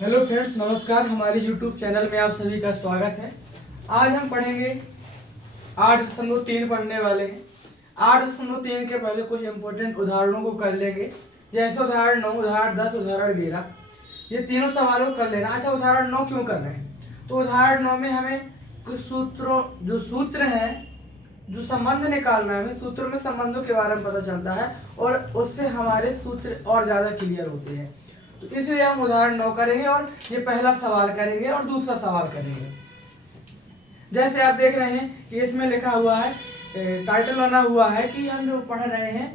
Hello friends, नमस्कार। हमारे YouTube channel में आप सभी का स्वागत है। आज हम पढ़ेंगे 8.3 पढ़ने वाले हैं। 8.3 के पहले कुछ इंपॉर्टेंट उदाहरणों को कर लेंगे, जैसे उदाहरण 9, उदाहरण 10, उदाहरण 11। ये तीनों सवालों को कर लेना। अच्छा, उदाहरण 9 क्यों कर रहे हैं? तो उदाहरण 9 में हमें कुछ सूत्र हैं, जो संबंध निकालना है। हमें सूत्रों में संबंधों के बारे में पता चलता है और उससे हमारे सूत्र और ज़्यादा क्लियर होते हैं। तो इसलिए हम उदाहरण 9 करेंगे और ये पहला सवाल करेंगे और दूसरा सवाल करेंगे। जैसे आप देख रहे हैं कि इसमें लिखा हुआ है, टाइटल बना हुआ है कि हम जो पढ़ रहे हैं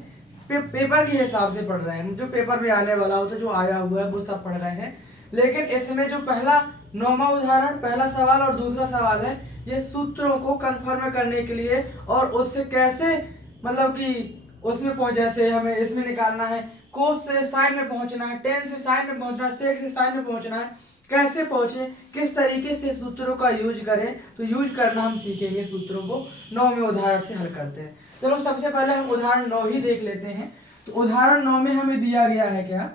पेपर के हिसाब से पढ़ रहे हैं, जो पेपर में आने वाला होता है, जो आया हुआ है वो सब पढ़ रहे हैं। लेकिन इसमें जो पहला 9वां उदाहरण, पहला सवाल और दूसरा सवाल है, ये सूत्रों को कंफर्म करने के लिए और उससे कैसे मतलब कि उसमें पहुंच, जैसे हमें इसमें निकालना है कोस से साइन में पहुंचना है, टेन से साइन में पहुंचना है, सेक से साइन में पहुंचना है, कैसे पहुंचे, किस तरीके से सूत्रों का यूज करें, तो यूज करना हम सीखेंगे। सूत्रों को 9वें उदाहरण से हल करते हैं। चलो सबसे पहले हम उदाहरण 9 ही देख लेते हैं। तो उदाहरण 9 में हमें दिया गया है क्या,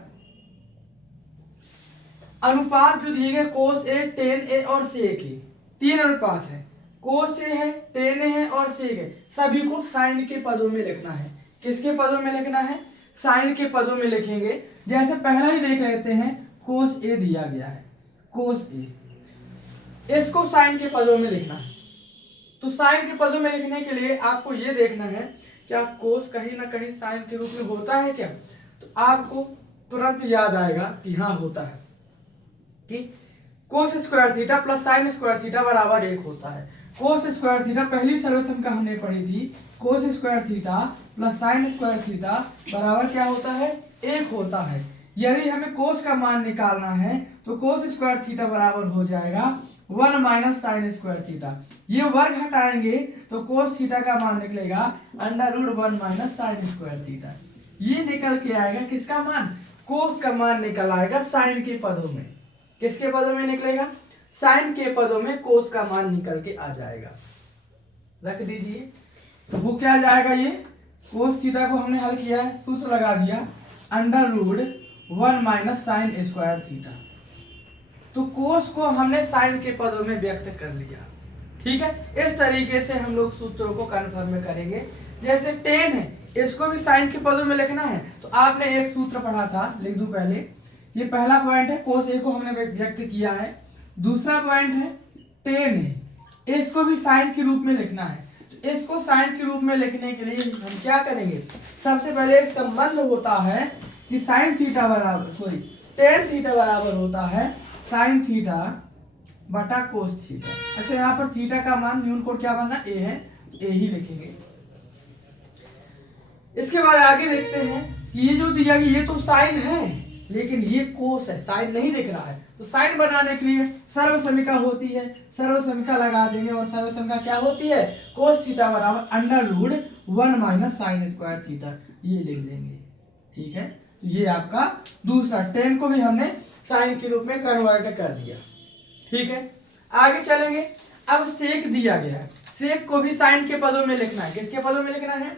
अनुपात जो दिए गए कोस ए, टेन ए और सेक ए, तीन अनुपात है। कोस ए है, टेन ए है और सेक है। सभी को साइन के पदों में लिखना है। किसके पदों में लिखना है? साइन के पदों में लिखेंगे। जैसे पहला ही देख लेते हैं, कोस ए दिया गया है, कोस ए, इसको साइन के पदों में लिखना है। तो साइन के पदों में लिखने के लिए आपको ये देखना है क्या कोस कहीं ना कहीं साइन के रूप में होता है क्या। तो आपको तुरंत याद आएगा कि हाँ होता है, कि कोस square theta plus sign square theta बराबर 1 होता है। कोस स्क्वायर थीटा पहली सर्वसम हमने पढ़ी थी, कोस square theta plus sign square theta बराबर क्या होता है? 1 होता है। यदि हमें कोस का मान निकालना है तो कोस स्क्वायर थीटा बराबर हो जाएगा 1 माइनस साइन स्क्वायर थीटा। ये वर्ग हटाएंगे तो कोस थीटा का मान निकलेगा √1 माइनस साइन स्क्वायर थीटा। ये निकल के आएगा किसका मान? कोस का मान निकल आएगा साइन के पदों में। किसके पदों में निकलेगा? साइन के पदों में कोस का मान निकल के आ जाएगा। रख दीजिए। तो वो क्या आ जाएगा? ये कोस थीटा को हमने हल किया है, सूत्र लगा दिया √1 माइनस साइन स्क्वायर थीटा। तो कोस को हमने साइन के पदों में व्यक्त कर लिया। ठीक है, इस तरीके से हम लोग सूत्रों को कन्फर्म करेंगे। जैसे टेन है, इसको भी साइन के पदों में लिखना है। तो आपने एक सूत्र पढ़ा था, लिख दूं पहले। ये पहला पॉइंट है, कोस ए को हमने व्यक्त किया है। दूसरा पॉइंट है टेन है, इसको भी साइन के रूप में लिखना है। तो इसको साइन के रूप में लिखने के लिए हम क्या करेंगे? सबसे पहले एक संबंध होता है कि साइन थीटा बराबर टेन थीटा बराबर होता है साइन थीटा बटा कोस थीटा। अच्छा, यहाँ पर थीटा का मान न्यून कोड क्या बनना? ए है, ए ही लिखेंगे। इसके बाद आगे देखते हैं कि ये जो दिया गया ये तो साइन है, लेकिन ये कोस है, साइन नहीं दिख रहा है। तो साइन बनाने के लिए सर्वसमिका होती है, सर्वसमिका लगा देंगे और सर्वसमिका क्या होती है? कोस थीटा बराबर √1 माइनस साइन स्क्वायर थीटा, ये लिख देंगे। ठीक है, तो ये आपका दूसरा, टेन को भी हमने साइन के रूप में कन्वर्ट कर दिया। ठीक है, आगे चलेंगे। अब सेक दिया गया है, सेक को भी साइन के पदों में लिखना है। किसके पदों में लिखना है?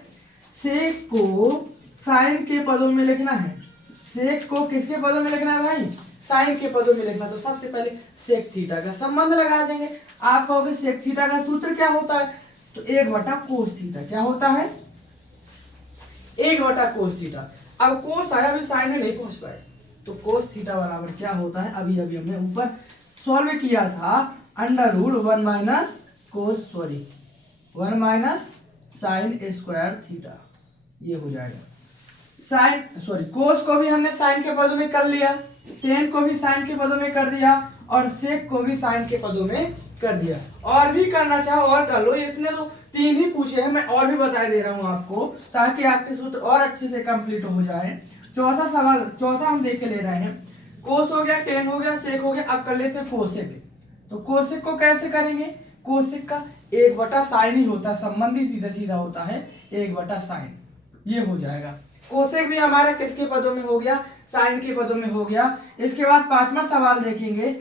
सेक को साइन के पदों में लिखना है। सेक को किसके पदों में लिखना है भाई? साइन के पदों में लिखना। तो सबसे पहले सेक थीटा का संबंध लगा देंगे। आप कहोगे सेक थीटा का सूत्र क्या होता है? तो 1 बटा कोस थीटा। क्या होता है? 1 बटा कोस थीटा। अब कोस आया, अभी साइन में नहीं पहुंच पाए, तो कोस थीटा बराबर क्या होता है? अभी अभी हमने ऊपर सॉल्व किया था, √1 माइनस कोस 1 माइनस साइन स्क्वायर थीटा, ये हो जाएगा। कोस को भी हमने साइन के पदों में कर लिया, टेन को भी साइन के पदों में कर दिया और सेक को भी साइन के पदों में कर दिया। और भी करना चाहो और कर लो, इसने तो 3 ही पूछे हैं, मैं और भी बता दे रहा हूं आपको, ताकि आपके सूत्र और अच्छे से कंप्लीट हो जाए। चौथा सवाल, चौथा हम देख के ले रहे हैं। कोस हो गया, टेन हो गया, सेक हो गया। अब कर लेते हैं कोसेक। तो कोसेक को कैसे करेंगे? कोसेक का 1 बटा साइन ही होता है, संबंधी सीधा सीधा होता है 1 बटा साइन, ये हो जाएगा। कोसेक भी हमारा किसके पदों में हो गया? साइन के पदों में हो गया। इसके बाद पांचवा सवाल देखेंगे,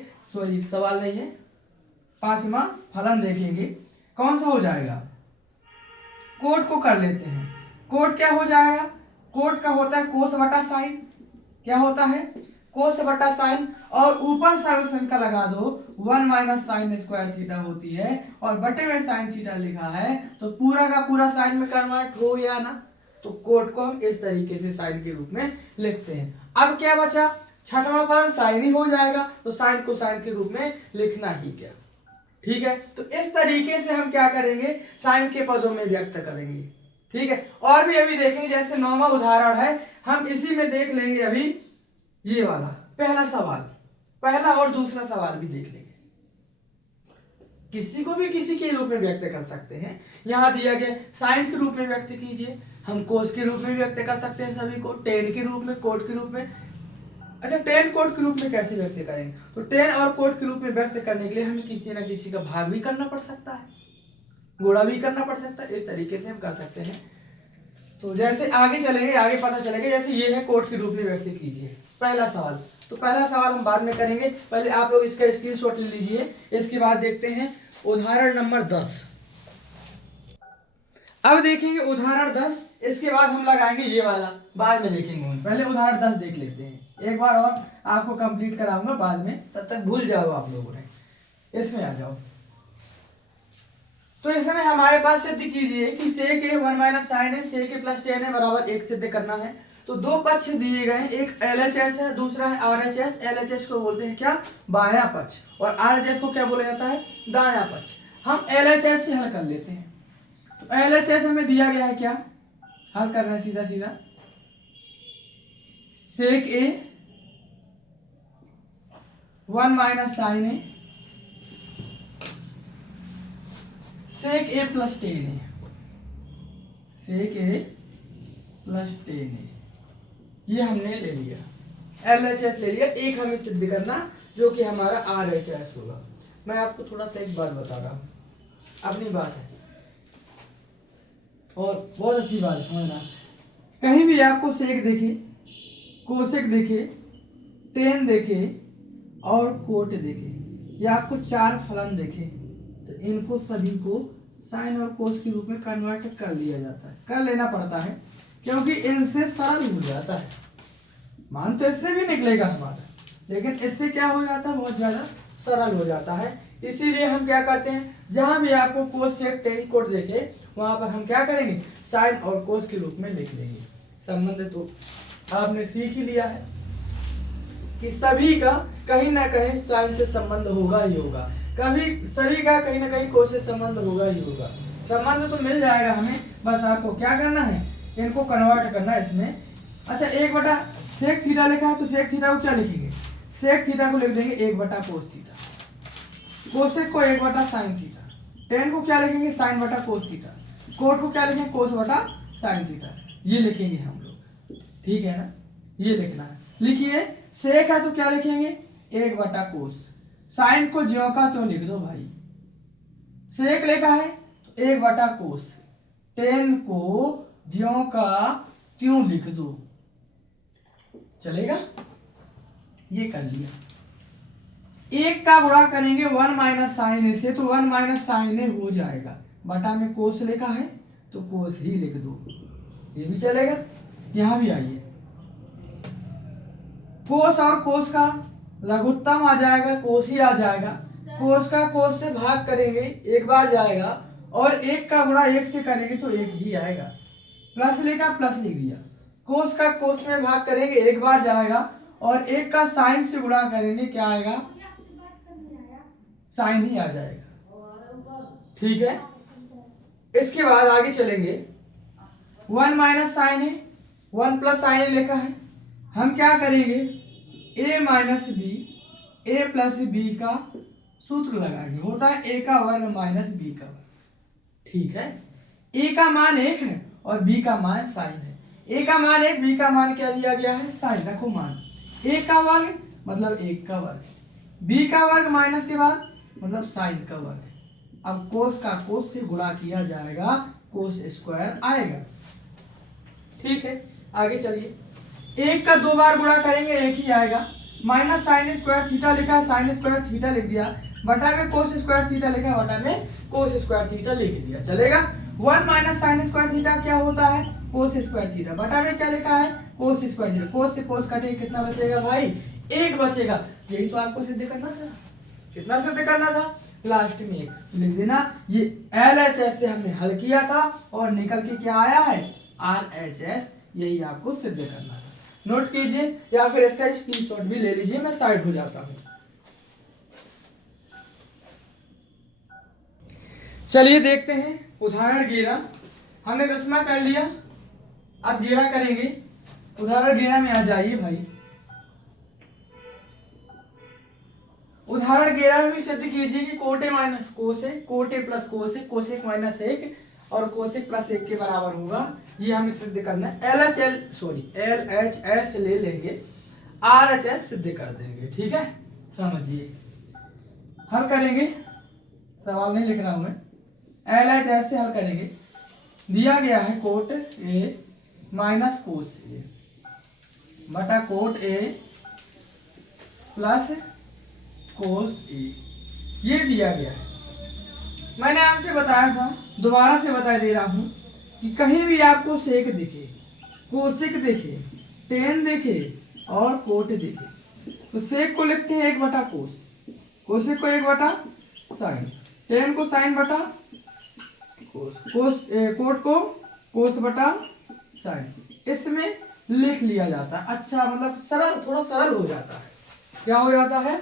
सवाल नहीं है, पांचवा फलन देखेंगे। कौन सा हो जाएगा? कोट को कर लेते हैं। कोट क्या हो जाएगा? कोट का होता है कोस बटा साइन। क्या होता है? कोस बटा साइन, और ऊपर सर्वसंख्या लगा दो 1 माइनस साइन स्क्वायर थीटा होती है, और बटे में साइन थीटा लिखा है, तो पूरा का पूरा साइन में कन्वर्ट हो गया ना। तो कोट को हम इस तरीके से साइन के रूप में लिखते हैं। अब क्या बचा, छठवां पद साइन ही हो जाएगा, तो साइन को साइन के रूप में लिखना ही क्या। ठीक है, तो इस तरीके से हम क्या करेंगे, साइन के पदों में व्यक्त करेंगे। ठीक है, और भी अभी देखेंगे, जैसे 9वां उदाहरण है, हम इसी में देख लेंगे अभी ये वाला पहला सवाल, पहला और दूसरा सवाल भी देख लेंगे। किसी को भी किसी के रूप में व्यक्त कर सकते हैं। यहां दिया गया साइन के रूप में व्यक्त कीजिए, हम कोस के रूप में व्यक्त कर सकते हैं सभी को, टेन के रूप में, कोट के रूप में। अच्छा, टेन कोट के रूप में कैसे व्यक्त करेंगे, तो टेन और कोट के रूप में व्यक्त करने के लिए हमें किसी ना किसी का भाग भी करना पड़ सकता है, गुणा भी करना पड़ सकता है, इस तरीके से हम कर सकते हैं। तो जैसे आगे चलेंगे, आगे पता चलेगा। जैसे ये है, कोट के रूप में व्यक्त कीजिए पहला सवाल, तो पहला सवाल हम बाद में करेंगे, पहले आप लोग इसका स्क्रीनशॉट ले लीजिए। इसके बाद देखते हैं उदाहरण नंबर 10। अब देखेंगे उदाहरण 10, इसके बाद हम लगाएंगे ये वाला, बाद में देखेंगे। पहले उदाहरण 10 देख लेते हैं, एक बार और आपको कंप्लीट कराऊंगा बाद में, तब तक भूल जाओ आप लोगों ने। इसमें आ जाओ, तो इसमें हमारे पास सिद्ध कीजिए कि सेक ए 1 माइनस साइन है, सेक ए प्लस टेन है बराबर 1 सिद्ध करना है। तो दो पक्ष दिए गए, एक LHS है, दूसरा है RHS। LHS को बोलते हैं क्या, बायां पक्ष, और RHS को क्या बोला जाता है, दायां पक्ष। हम LHS से हल कर लेते हैं। तो LHS हमें दिया गया है, क्या हल करना है, सीधा सीधा सेक ए 1 माइनस साइन है, सेक ए प्लस टेन है, सेक ए प्लस टेन है, ये हमने ले लिया। LHS ले लिया, एक हमें सिद्ध करना जो कि हमारा RHS होगा। मैं आपको थोड़ा सा एक बात बता रहा हूँ, अपनी बात है और बहुत अच्छी बात है, समझना। कहीं भी आपको सेक देखे, कोसेक देखे, टेन देखे और कोट देखे, या आपको चार फलन देखे, तो इनको सभी को साइन और कोस के रूप में कन्वर्ट कर लिया जाता है, कर लेना पड़ता है, क्योंकि इनसे सरल हो जाता है। मान तो इससे भी निकलेगा हमारा, लेकिन इससे क्या हो जाता है, बहुत ज्यादा सरल हो जाता है। इसीलिए हम क्या करते हैं, जहां भी आपको कोस सेक टेन कोट देखे, वहां पर हम क्या करेंगे, साइन और कोस के रूप में लिख देंगे। संबंध तो आपने सीख ही लिया है कि सभी का कहीं ना कहीं साइन से संबंध होगा ही होगा, कभी सभी का कहीं ना कहीं कोस से संबंध होगा ही होगा। संबंध तो मिल जाएगा हमें, बस आपको क्या करना है, इनको कन्वर्ट करना है इसमें। अच्छा, 1 बटा सेक थीटा लिखा है, तो सेक थीटा को क्या लिखेंगे, सेक थीटा को लिख देंगे 1 बटा कोस थीटा, कोसेक को 1 बटा साइन थीटा, टेन को क्या लिखेंगे, साइन बटा कोस थीटा, कोट को क्या लिखेंगे, कोस बटा साइन थीटा, ये लिखेंगे हम लोग। ठीक है ना, ये लिखना है। लिखिए, सेक है तो क्या लिखेंगे, 1 बटा कोस, साइन को ज्यों का त्यों लिख दो भाई, सेक लिखा है तो 1 बटा कोस, टेन को ज्यों का त्यों लिख दो, चलेगा। ये कर लिया। एक का गुणा करेंगे 1 माइनस साइन से, तो 1 माइनस साइन हो जाएगा, बटा में कोस लिखा है तो कोस ही लिख दो, ये भी चलेगा। यहां भी आइए, कोस और कोस का लघुत्तम आ जाएगा, कोस ही आ जाएगा, कोस का कोस से भाग करेंगे, एक बार जाएगा, और एक का गुणा एक से करेंगे तो एक ही आएगा, प्लस लिखा प्लस लिख दिया, कोस का कोस में भाग करेंगे, एक बार जाएगा, और एक का साइन से गुणा करेंगे, क्या आएगा, साइन ही आ जाएगा। ठीक है, इसके बाद आगे चलेंगे। 1 माइनस साइन है, 1 प्लस साइन लिखा है, हम क्या करेंगे, a minus B, A plus B का सूत्र लगाएंगे, होता है a का वर्ग माइनस b का। ठीक है, a का मान 1 है और b का मान साइन है, a का मान 1, b का मान क्या दिया गया है, साइन, रखो मान। a का वर्ग मतलब 1 का वर्ग, b का वर्ग माइनस के बाद मतलब साइन का वर्ग। अब कोस का कोस से गुणा किया जाएगा, कोस स्क्वायर आएगा। ठीक है, आगे चलिए। 1 का 2 बार गुणा करेंगे, 1 ही आएगा, माइनस साइन स्क्वायर थीटा लिखा, साइन स्क्वायर थीटा लिख दिया, बटा में कोस स्क्वायर थीटा लिखा, बटा में कोस स्क्वायर थीटा लिख दिया, चलेगा। 1 माइनस साइन स्क्वायर थीटा क्या होता है, कोस स्क्वायर थीटा, बटा में क्या लिखा है, कोस स्क्वायर थीटा, कोस से कोस कटे कितना बचेगा भाई, एक बचेगा, यही तो आपको सिद्ध करना था। कितना सिद्ध करना था? लास्ट में एक लिख देना। ये LHS से हमने हल किया था और निकल के क्या आया है? RHS। यही आपको सिद्ध करना था। नोट कीजिए या फिर इसका स्क्रीनशॉट भी ले लीजिए, मैं साइड हो जाता हूं। चलिए देखते हैं उदाहरण 11। हमने 10वां कर लिया, अब 11 करेंगे। उदाहरण 11 में आ जाइए भाई। उदाहरण 11 में भी सिद्ध कीजिए कि cot A minus cos A, cot A plus cos A, cosec minus 1 और कोसेक प्लस 1 के बराबर होगा। ये हमें सिद्ध करना है। LHS ले लेंगे, RHS सिद्ध कर देंगे। ठीक है, समझिए। हल करेंगे, सवाल नहीं लिख रहा हूं मैं। LHS से हल करेंगे। दिया गया है कोट ए माइनस कोस ए बटा कोट ए प्लस कोस ए, ये दिया गया है। मैंने आपसे बताया था, दोबारा से बता दे रहा हूं कि कहीं भी आपको सेक दिखे, कोसेक दिखे, टेन दिखे और कोट दिखे, तो सेक को लिखते हैं 1 बटा कोस, कोसेक को 1 बटा साइन, टेन को साइन बटा कोस, कोट को कोस बटा साइन, इसमें लिख लिया जाता है। अच्छा, मतलब सरल, थोड़ा सरल हो जाता है। क्या हो जाता है?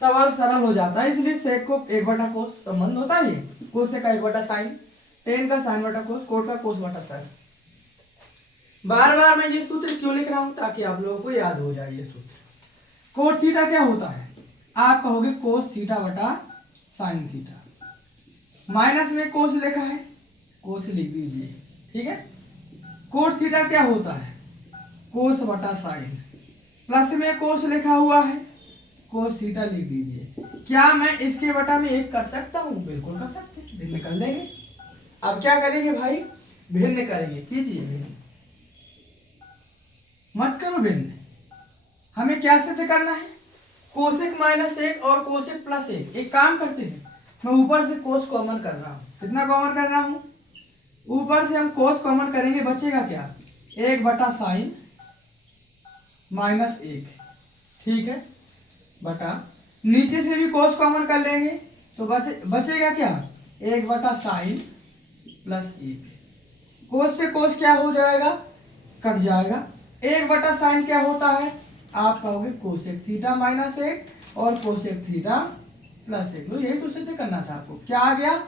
सवाल सरल हो जाता है। इसलिए सेक को 1 बटा कोस संबंध होता है, कोसेक का 1 बटा साइन, टेन का साइन बटा कोस, कोट का कोस बटा साइन। बार बार मैं ये सूत्र क्यों लिख रहा हूं? ताकि आप लोगों को याद हो जाए ये सूत्र। कोट थीटा क्या होता है? आप कहोगे कोस थीटा बटा साइन थीटा। माइनस में कोस लिखा है, कोस लिख दीजिए। ठीक है। कोट थीटा क्या होता है? कोस बटा साइन। प्लस में कोस लिखा हुआ है, कोस थीटा लिख दीजिए। क्या मैं इसके बटा में 1 कर सकता हूं? बिल्कुल कर सकते हैं, भिन्न कर लेंगे। अब क्या करेंगे भाई? भिन्न करेंगे। कीजिए भिन्न, मत करो भिन्न। हमें क्या सिद्ध करना है? कोसेक माइनस 1 और कोसेक प्लस 1। एक काम करते हैं, मैं ऊपर से कोस कॉमन कर रहा हूं। कितना कॉमन कर रहा हूं? ऊपर से हम कोस कॉमन करेंगे, बचेगा क्या? 1 बटा साइन माइनस 1। ठीक है, बटा नीचे से भी कोस कॉमन कर लेंगे तो बचेगा क्या? 1 बटा साइन प्लस 1। कोस से कोस क्या हो जाएगा? कट जाएगा। 1 बटा साइन क्या होता है? आप कहोगे कोसेक थीटा माइनस 1 और कोसेक थीटा प्लस 1। तो यही तो सिद्ध करना था आपको। क्या आ गया?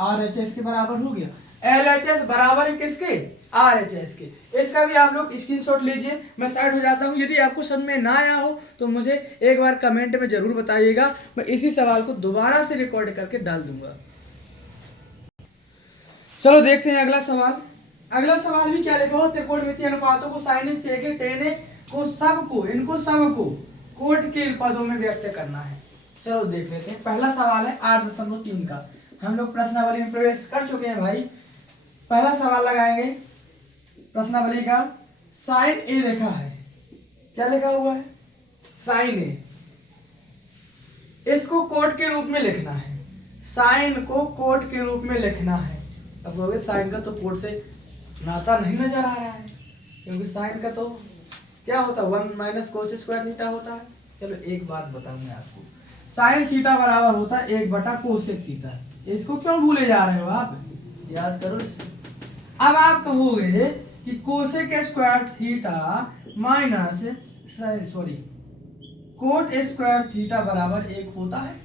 RHS के बराबर हो गया। LHS बराबर है किसके? RHS के। इसका भी आप लोग स्क्रीनशॉट लीजिए, मैं साइड हो जाता हूँ। यदि आपको समझ में ना आया हो तो मुझे एक बार कमेंट में जरूर बताइएगा, मैं इसी सवाल को दोबारा से रिकॉर्ड करके डाल दूंगा। चलो देखते हैं अगला सवाल। अगला सवाल भी क्या लिखा हो? त्रिकोणमितीय अनुपातों को साइन, सेक, टेन को सबको, इनको सबको कोट के पदों में व्यक्त करना है। चलो देख लेते हैं। पहला सवाल है 8.3 का। हम लोग प्रश्नावली में प्रवेश कर चुके हैं भाई। पहला सवाल लगाएंगे प्रश्नावली का। साइन ए लिखा है, क्या लिखा हुआ है? साइन ए। इसको कोट के रूप में लिखना है, साइन को कोट के रूप में लिखना है। अब कहोगे साइन का तो कोट से नाता नहीं नजर आ रहा है, क्योंकि साइन का तो क्या होता है? 1 माइनस कोस स्क्वायर थीटा होता है। चलो एक बात बताऊं मैं आपको, साइन थीटा बराबर होता है 1 बटा कोसेक थीटा। इसको क्यों भूले जा रहे हो आप? याद करो इसे। अब आप कहोगे कि cosec square theta minus cot square theta बराबर 1 होता है।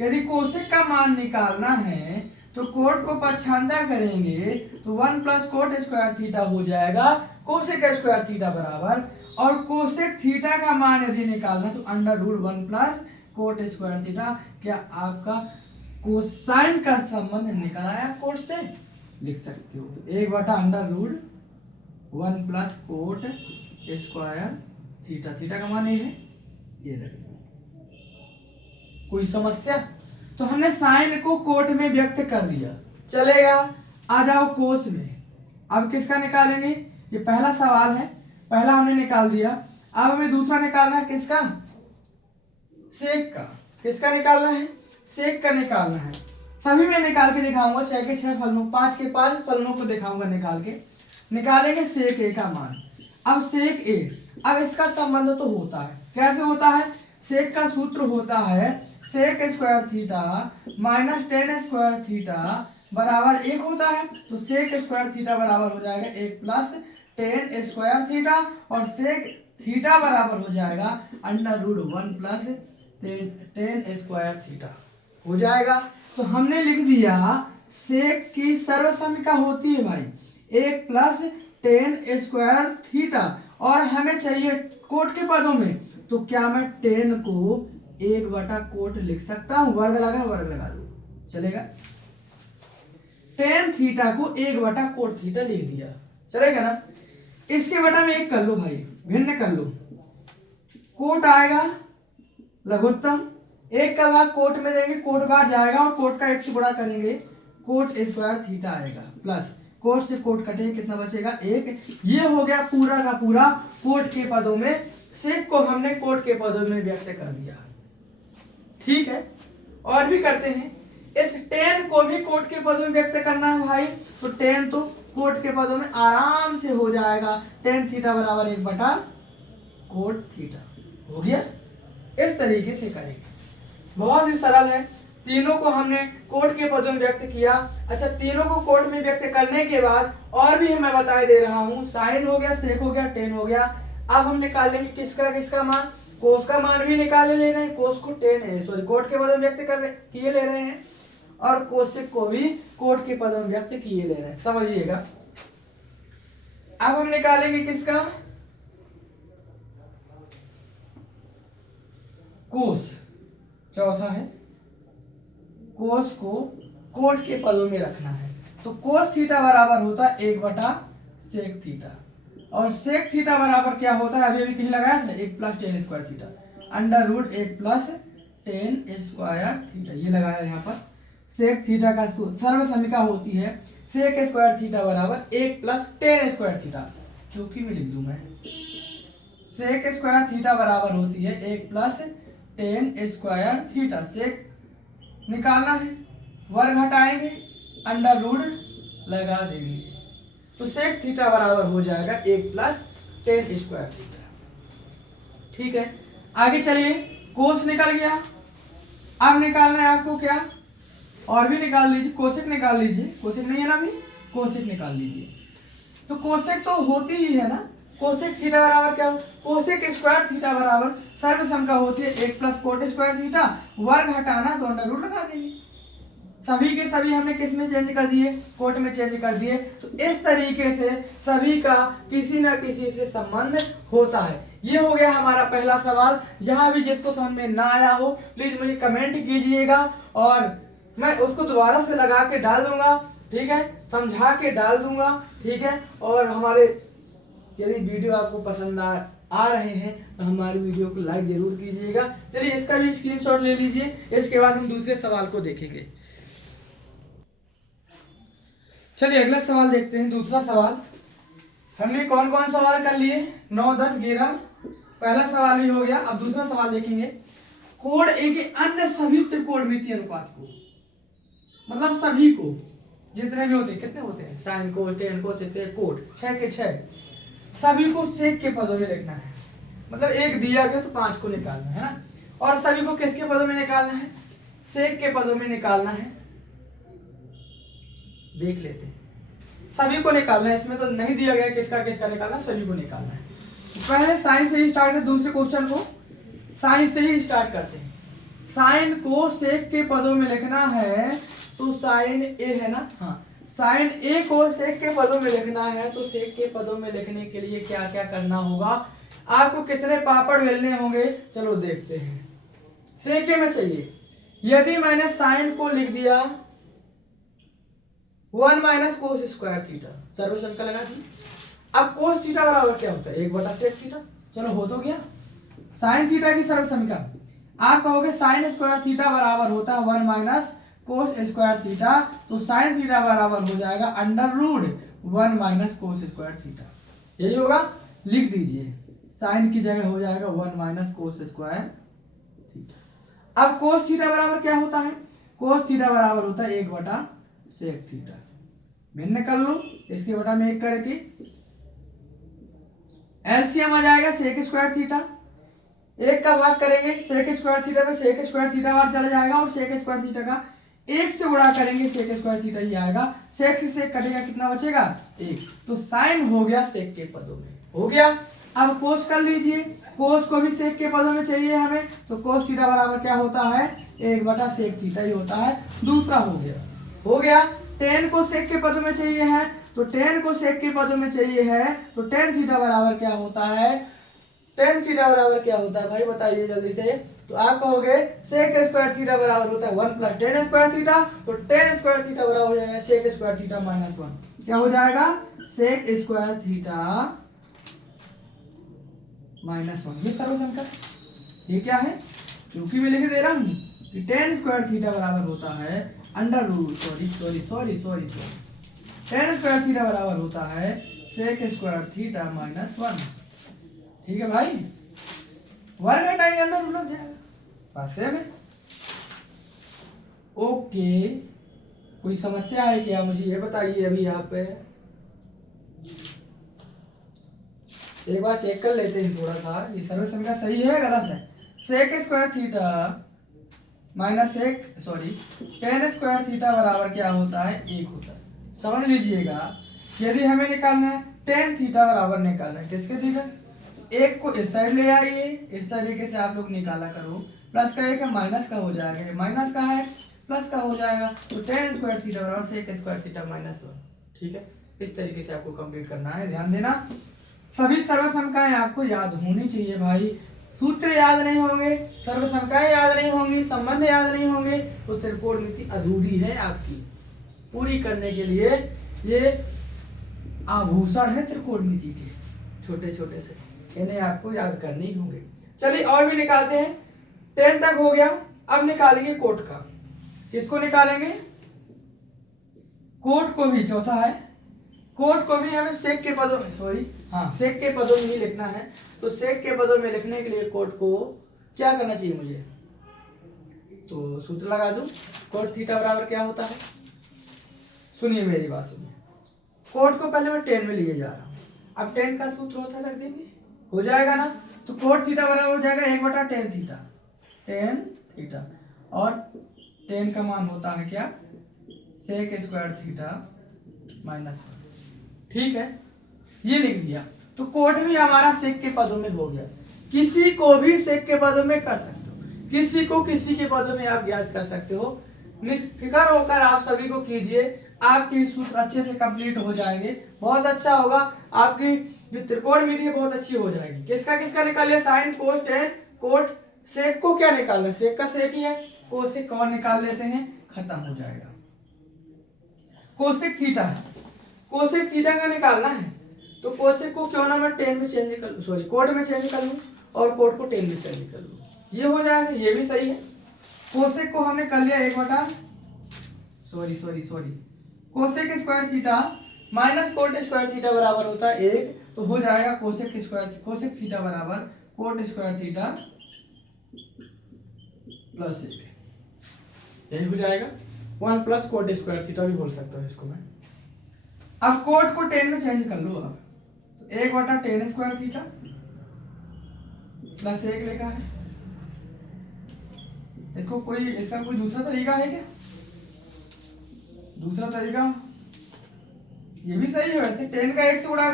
यदि कोसेक का मान निकालना है तो कोट को पक्षांतर करेंगे तो 1 प्लस कोट स्क्वायर थीटा हो जाएगा कोसेक स्क्वायर थीटा बराबर, और कोसेक थीटा का मान यदि निकालना तो under root 1 plus cot square theta. क्या आपका कोसाइन का संबंध निकल आया? कोट से लिख सकते हो 1 बटा under root 1 plus cot square theta. Theta का मान ये है, ये रखें। कोई समस्या? तो हमने साइन को कोट में व्यक्त कर दिया, चलेगा। आ जाओ कोस में। अब किसका निकालेंगे? ये पहला सवाल है, पहला हमने निकाल दिया। अब हमें दूसरा निकालना है, किसका? सेक का। किसका निकालना है? सेक का निकालना है। सभी में निकाल के दिखाऊंगा, 6 के 6 फलनों, 5 के 5 फलनों को दिखाऊंगा निकाल के। निकालेंगे सेक ए का मान। अब सेक ए अब इसका संबंध तो होता है, कैसे होता है? सेक का सूत्र होता है sec square theta minus tan square theta बराबर 1 होता है। तो सेक स्क्वायर थीटा बराबर हो जाएगा 1 प्लस टेन स्क्वायर थीटा, और सेक थीटा बराबर हो जाएगा under root 1 plus tan square theta हो जाएगा। तो हमने लिख दिया सेक की सर्वसमिका होती है भाई 1 प्लस टेन स्क्वायर थीटा, और हमें चाहिए कोट के पदों में। तो क्या मैं टेन को 1/कोट लिख सकता हूं? वर्ग लगा दो, चलेगा। टेन थीटा को 1/कोट थीटा लिख दिया, चलेगा ना। इसके बटा में 1 कर लो भाई, भिन्न कर लो। कोट आएगा लघुत्तम, 1 का भाग कोट में देंगे, कोट बाहर जाएगा और कोट का 1 से गुणा करेंगे, कोट स्क्वायर थीटा आएगा प्लस कोट से कोट कटे कितना बचेगा 1। ये हो गया पूरा का पूरा कोट के पदों में, सेक को हमने कोट के पदों में व्यक्त कर दिया। ठीक है, और भी करते हैं। इस टेन को भी कोट के पदों में व्यक्त करना है भाई, तो टेन तो कोट के पदों में आराम से हो जाएगा, टेन थीटा बराबर 1/कोट थीटा हो गया। इस तरीके से करेंगे, बहुत ही सरल है। तीनों को हमने कोट के पदों में व्यक्त किया। अच्छा, तीनों को कोट में व्यक्त करने के बाद और भी मैं बता दे रहा हूं, साइन हो गया, सेक हो गया, टेन हो गया। अब हम निकाल लेंगे किसका मान? कोस का मान भी निकाल ले रहे हैं, कोस को कोट के पदों में व्यक्त किए ले रहे हैं, और कोसेक को भी कोट के पदों में व्यक्त किए ले रहे हैं, समझिएगा। अब हम निकालेंगे किसका? कोस। चौथा है कोस को कोट के पदों में रखना है। तो कोस थीटा बराबर होता है 1/सेक थीटा, और सेक थीटा बराबर क्या होता है? अभी कहीं लगाया था 1 plus tan square theta under root 1 plus tan square theta, ये लगाया यहाँ पर। सेक थीटा का सर्वसमिका होती है सेक स्क्वायर थीटा बराबर 1 प्लस टेन स्क्वायर थीटा, चौकी में लिख दूं मैं। सेक स्क्वायर थीटा बराबर होती है 1 प्लस टेन स्क्वायर थीटा। सेक निकालना है, वर्ग हटाएंगे, अंडर रूट लगा देंगे, तो सेक थीटा बराबर हो जाएगा 1 प्लस टेन स्क्वायर थीटा। ठीक है, आगे चलिए। कोस निकल गया, अब निकालना है आपको क्या? और भी निकाल लीजिए, कोसेक निकाल लीजिए। कोसेक नहीं है ना अभी, कोसेक निकाल लीजिए। तो कोसेक तो होती ही है ना, कोसेक थीटा बराबर क्या? कोसेक स्क्वायर थीटा बराबर सर्वसमिका होती है 1 प्लस कोट स्क्वायर थीटा, वर्ग हटाना तो अंडर रूट लगा देंगे। सभी के सभी हमने किस में चेंज कर दिए? कोट में चेंज कर दिए। तो इस तरीके से सभी का किसी न किसी से संबंध होता है। ये हो गया हमारा पहला सवाल। जहां भी जिसको समझ में ना आया हो प्लीज मुझे कमेंट कीजिएगा, और मैं उसको दोबारा से लगा के डाल दूंगा, ठीक है, समझा के डाल दूंगा, ठीक है। और हमारे यदि वीडियो आपको पसंद आ रहे हैं तो हमारी वीडियो को लाइक जरूर कीजिएगा। चलिए इसका भी स्क्रीनशॉट ले लीजिए, इसके बाद हम दूसरे सवाल को देखेंगे। चलिए अगला सवाल देखते हैं। दूसरा सवाल हमने कौन कौन सवाल कर लिए? 9, 10, 11। पहला सवाल भी हो गया। अब दूसरा सवाल देखेंगे। कोण ए के अन्य सभी त्रिकोणमितीय अनुपात को, मतलब सभी को, जितने भी होते हैं, कितने होते हैं? साइन कोस, टेन कोस, कोट 6 के 6, सभी को सेक के पदों में लिखना है। मतलब एक दिया गया तो 5 को निकालना है ना, और सभी को किसके पदों में निकालना है? सेक के पदों में निकालना है। देख लेते हैं, सभी को निकालना है। इसमें तो नहीं दिया गया किसका किसका निकालना है, सभी को निकालना है। पहले साइन से ही स्टार्ट करते, दूसरे क्वेश्चन को साइन से ही स्टार्ट करते हैं। साइन को सेक के पदों में लिखना है, तो साइन ए है ना, हाँ, साइन ए को सेक के पदों में लिखना है। तो सेक के पदों में लिखने के लिए क्या क्या करना होगा? आपको कितने पापड़ बेलने होंगे, चलो देखते हैं। सेक में चाहिए, यदि मैंने साइन को लिख दिया 1 माइनस कोस स्क्वायर थीटा, सर्वसमिका लगा दी। अब कोस थीटा बराबर क्या होता है? 1/सेक थीटा। चलो हो तो गया। साइन थीटा की सर्वसमिका आप कहोगे साइन स्क्वायर थीटा बराबर होता है 1 माइनस कोस स्क्वायर थीटा। तो साइन थीटा बराबर हो जाएगा under root 1 minus cos square theta, यही होगा। लिख दीजिए, साइन की जगह हो जाएगा 1 माइनस कोस स्क्वायर थीटा। अब कोस थीटा बराबर क्या होता है? कोस थीटा बराबर होता है 1/सेक थीटा। भिन्न कर लो, इसके बटा में 1 करके एलसीएम आ जाएगा सेक स्क्वायर थीटा, एक का भाग करेंगे सेक स्क्वायर थीटा पे सेक स्क्वायर थीटा बार चला जाएगा और सेक स्क्वायर थीटा का एक से गुणा करेंगे सेक स्क्वायर थीटा ही आएगा, सेक से सेक कटेगा कितना बचेगा एक, तो साइन हो गया सेक के पदों में, हो गया। अब कोस कर लीजिए, कोस को भी सेक के पदों में चाहिए हमें, तो कोस थीटा बराबर क्या होता है 1/सेक थीटा ही होता है, दूसरा हो गया। टेन को सेक के पदों में चाहिए है, तो टेन को सेक के पदों में चाहिए है, तो टेन थीटा बराबर क्या होता है, टेन थीटा बराबर क्या होता है भाई बताइए जल्दी से। तो आप कहोगे सेक स्क्वायर थीटा बराबर होता है 1 + टेन स्क्वायर थीटा, तो टेन स्क्वायर थीटा बराबर हो जाएगा सेक स्क्वायर थीटा -1, क्या हो जाएगा सेक स्क्वायर थीटा -1, ये सर्वसंख्या ये क्या है, चूंकि मैं लिख दे रहा हूँ कि टेन स्क्वायर थीटा बराबर होता है सॉरी टेन स्क्वायर थीटा बराबर होता है सेक स्क्वायर थीटा -1, ठीक है भाई, वर्ग हटाएंगे अंदर रूट लग जाएगा पास में। ओके, कोई समस्या है क्या मुझे ये बताइए अभी यहाँ पे, एक बार चेक कर लेते हैं थोड़ा सा ये सर्वसंख्या सही है गलत है। Sec square theta tan square theta बराबर क्या होता है 1 होता है, समझ लीजिएगा। यदि हमें निकालना है टेन थीटा बराबर निकालना है किसके थीटा, एक को इस साइड ले आइए, इस तरीके से आप लोग निकाला करो, प्लस का एक है माइनस का हो जाएगा, माइनस का है प्लस का हो जाएगा, तो टेन स्क्वायर थीटा बराबर सेक स्क्वायर थीटा -1, ठीक है। इस तरीके से आपको कंप्लीट करना है, ध्यान देना सभी सर्वसंख्याएं आपको याद होनी चाहिए भाई, सूत्र याद नहीं होंगे, सर्वसंख्याएं याद नहीं होंगी, संबंध याद नहीं होंगे, तो त्रिकोणमिति अधूरी है आपकी, पूरी करने के लिए ये आभूषण है त्रिकोणमिति के, छोटे छोटे से इन्हें आपको याद करने ही होंगे। चलिए और भी निकालते हैं, 10 तक हो गया, अब निकालेंगे कोट का, किसको निकालेंगे कोट को भी, चौथा है कोट को भी हमें सेक के पदों में सेक के पदों में ही लिखना है, तो सेक के पदों में लिखने के लिए कोट को क्या करना चाहिए मुझे, तो सूत्र लगा दूं, कोट थीटा बराबर क्या होता है, सुनिए मेरी बात सुनिए, कोट को पहले मैं 10 में लिए जा रहा हूं, अब 10 का सूत्र होता है रख देंगे, हो जाएगा ना, तो कोट थीटा बराबर हो जाएगा 1/टेन थीटा, और 10 का मान होता है क्या सेक स्क्वायर थीटा -1, ठीक है, ये लिख दिया। तो कोट भी हमारा सेक के पदों में हो गया, किसी को भी सेक के पदों में कर सकते हो, किसी को किसी के पदों में आप याद कर सकते हो, निष्फिक्र होकर आप सभी को कीजिए, आपकी सूत्र अच्छे से कंप्लीट हो जाएंगे, बहुत अच्छा होगा, आपकी जो त्रिकोणमिति है बहुत अच्छी हो जाएगी। किसका किसका निकालिए साइन कोस टेन कोट, सेक को क्या निकालना, सेक का सेक ही है, कोसेक और निकाल लेते हैं, खत्म हो जाएगा। कोसेक थीटा का निकालना है, तो कोसेक को क्यों ना मैं 10 में चेंज कर लूं, सॉरी कोट में चेंज कर लूं, और कोट को 10 में चेंज कर लूं, ये हो जाएगा, ये भी सही है। कोसेक को हमने कर लिया 1/, cosec square theta minus cot square theta बराबर होता है 1, तो हो जाएगा कोसेक थीटा बराबर कोट स्क्वायर थीटा +1, यही हो जाएगा 1 + कोट स्क्वायर थीटा भी बोल सकता हूँ इसको मैं। अब कोट को 10 में चेंज कर लो, अब तो 1/टेन स्क्वायर थीटा +1 लिखा है, इसका कोई दूसरा तरीका है क्या, दूसरा तरीका ये भी सही है वैसे, 10 का 1 से गुणा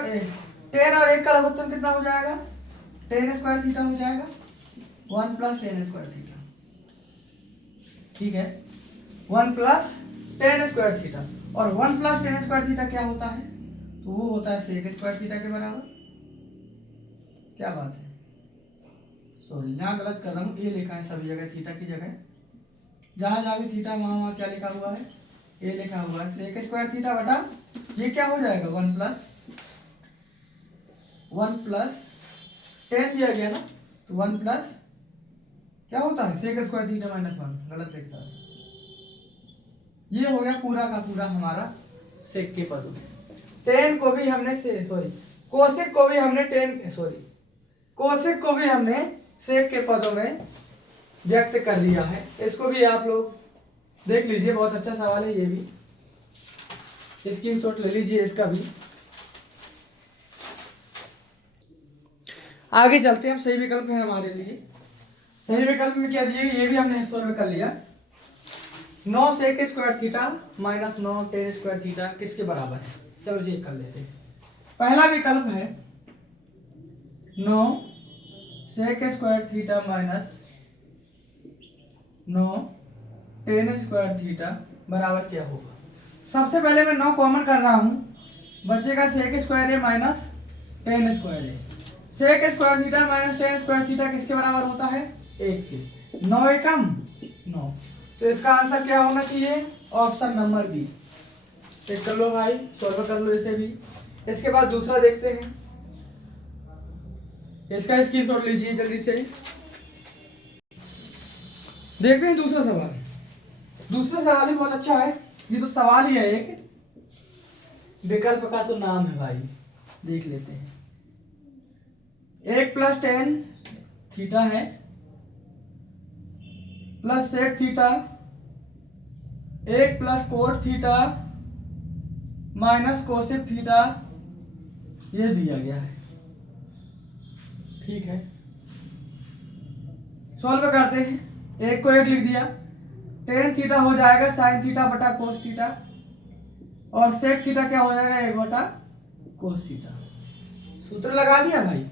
10 और 1 का लघुत्तम कितना हो जाएगा टेन स्क्वायर थीटा हो जाएगा, 1 + टेन स्क्वायर थीटा, ठीक है, 1 + टेन स्क्वायर थीटा, और 1 + टेन स्क्वायर थीटा क्या होता है, तो वो होता है सेक स्क्वायर थीटा के बराबर, क्या बात है, सॉरी यहाँ गलत कर रहा हूँ, ये लिखा है सभी जगह थीटा की जगह, जहां जहां भी थीटा वहां क्या लिखा हुआ है, ये लिखा हुआ है सेक स्क्वायर थीटा बटा, ये क्या हो जाएगा 1 + टेन दिया गया ना, तो 1 + क्या होता है सेक स्क्वायर थीटा -1, गलत लिखता है, ये हो गया पूरा का पूरा हमारा सेक के पदों में। टेन को भी हमने कोसेक को भी हमने सेक के पदों में व्यक्त कर दिया है, इसको भी आप लोग देख लीजिए, बहुत अच्छा सवाल है, ये भी स्क्रीनशॉट ले लीजिए इसका भी। आगे चलते हैं, हम सही विकल्प है हमारे लिए। सही विकल्प में क्या दिए, ये भी हमने सॉल्व कर लिया। 9 sec square theta minus 9 tan square theta किसके बराबर है, चलो चेक कर लेते हैं। पहला विकल्प है 9 sec square theta minus 9 tan square theta बराबर क्या होगा। सबसे पहले मैं 9 कॉमन कर रहा हूं, बचेगा sec स्क्वायर है माइनस tan स्क्वायर है। sec square theta minus tan square theta किसके बराबर होता है, 1 के। 9 एकम 9, तो इसका आंसर क्या होना चाहिए, ऑप्शन नंबर बी। चेक कर लो भाई, सॉल्व कर लो इसे भी। इसके बाद दूसरा देखते हैं, इसका स्क्रीनशॉट लीजिए जल्दी से। देखते हैं दूसरा सवाल। दूसरा सवाल भी बहुत अच्छा है, ये तो सवाल ही है एक, विकल्प का तो नाम है भाई, देख लेते हैं। 1 प्लस tan थीटा है plus sec theta 1 plus cot theta minus cosec theta, ये दिया गया है। ठीक है, सॉल्व करते हैं। 1 को 1 लिख दिया, tan थीटा हो जाएगा साइन थीटा बटा कोस थीटा, और सेक थीटा क्या हो जाएगा 1 बटा कोस थीटा। सूत्र लगा दिया भाई,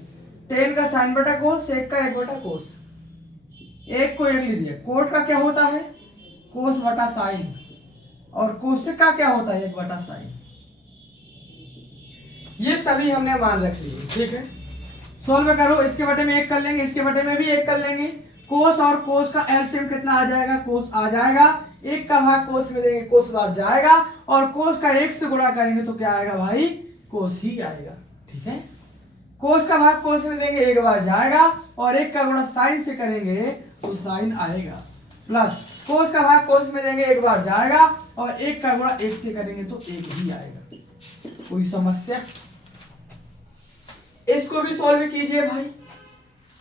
tan का साइन बटा कोस, सेक का 1 बटा कोस। 1 को 1 लिख दिया। कोट का क्या होता है, कोस बटा साइन, और कोसेक का क्या होता है 1 बटा साइन। ये सभी हमने मान रख लिए। ठीक है, सॉल्व करो। इसके बटे में 1 कर लेंगे, इसके बटे में भी 1 कर लेंगे। कोस और कोस का एलसीएम कितना आ जाएगा, कोस आ जाएगा। 1 का भाग कोस में देंगे, कोस बार जाएगा, और कोस का 1 से गुणा करेंगे तो क्या आएगा भाई, कोस ही आएगा। ठीक है, कोस का भाग कोस में देंगे 1 बार जाएगा, और 1 का गुणा साइन से करेंगे तो साइन आएगा, प्लस कोस का भाग कोस में देंगे 1 बार जाएगा, और 1 का गुणा 1 से करेंगे तो 1 ही आएगा। कोई समस्या, इसको भी सॉल्व कीजिए भाई।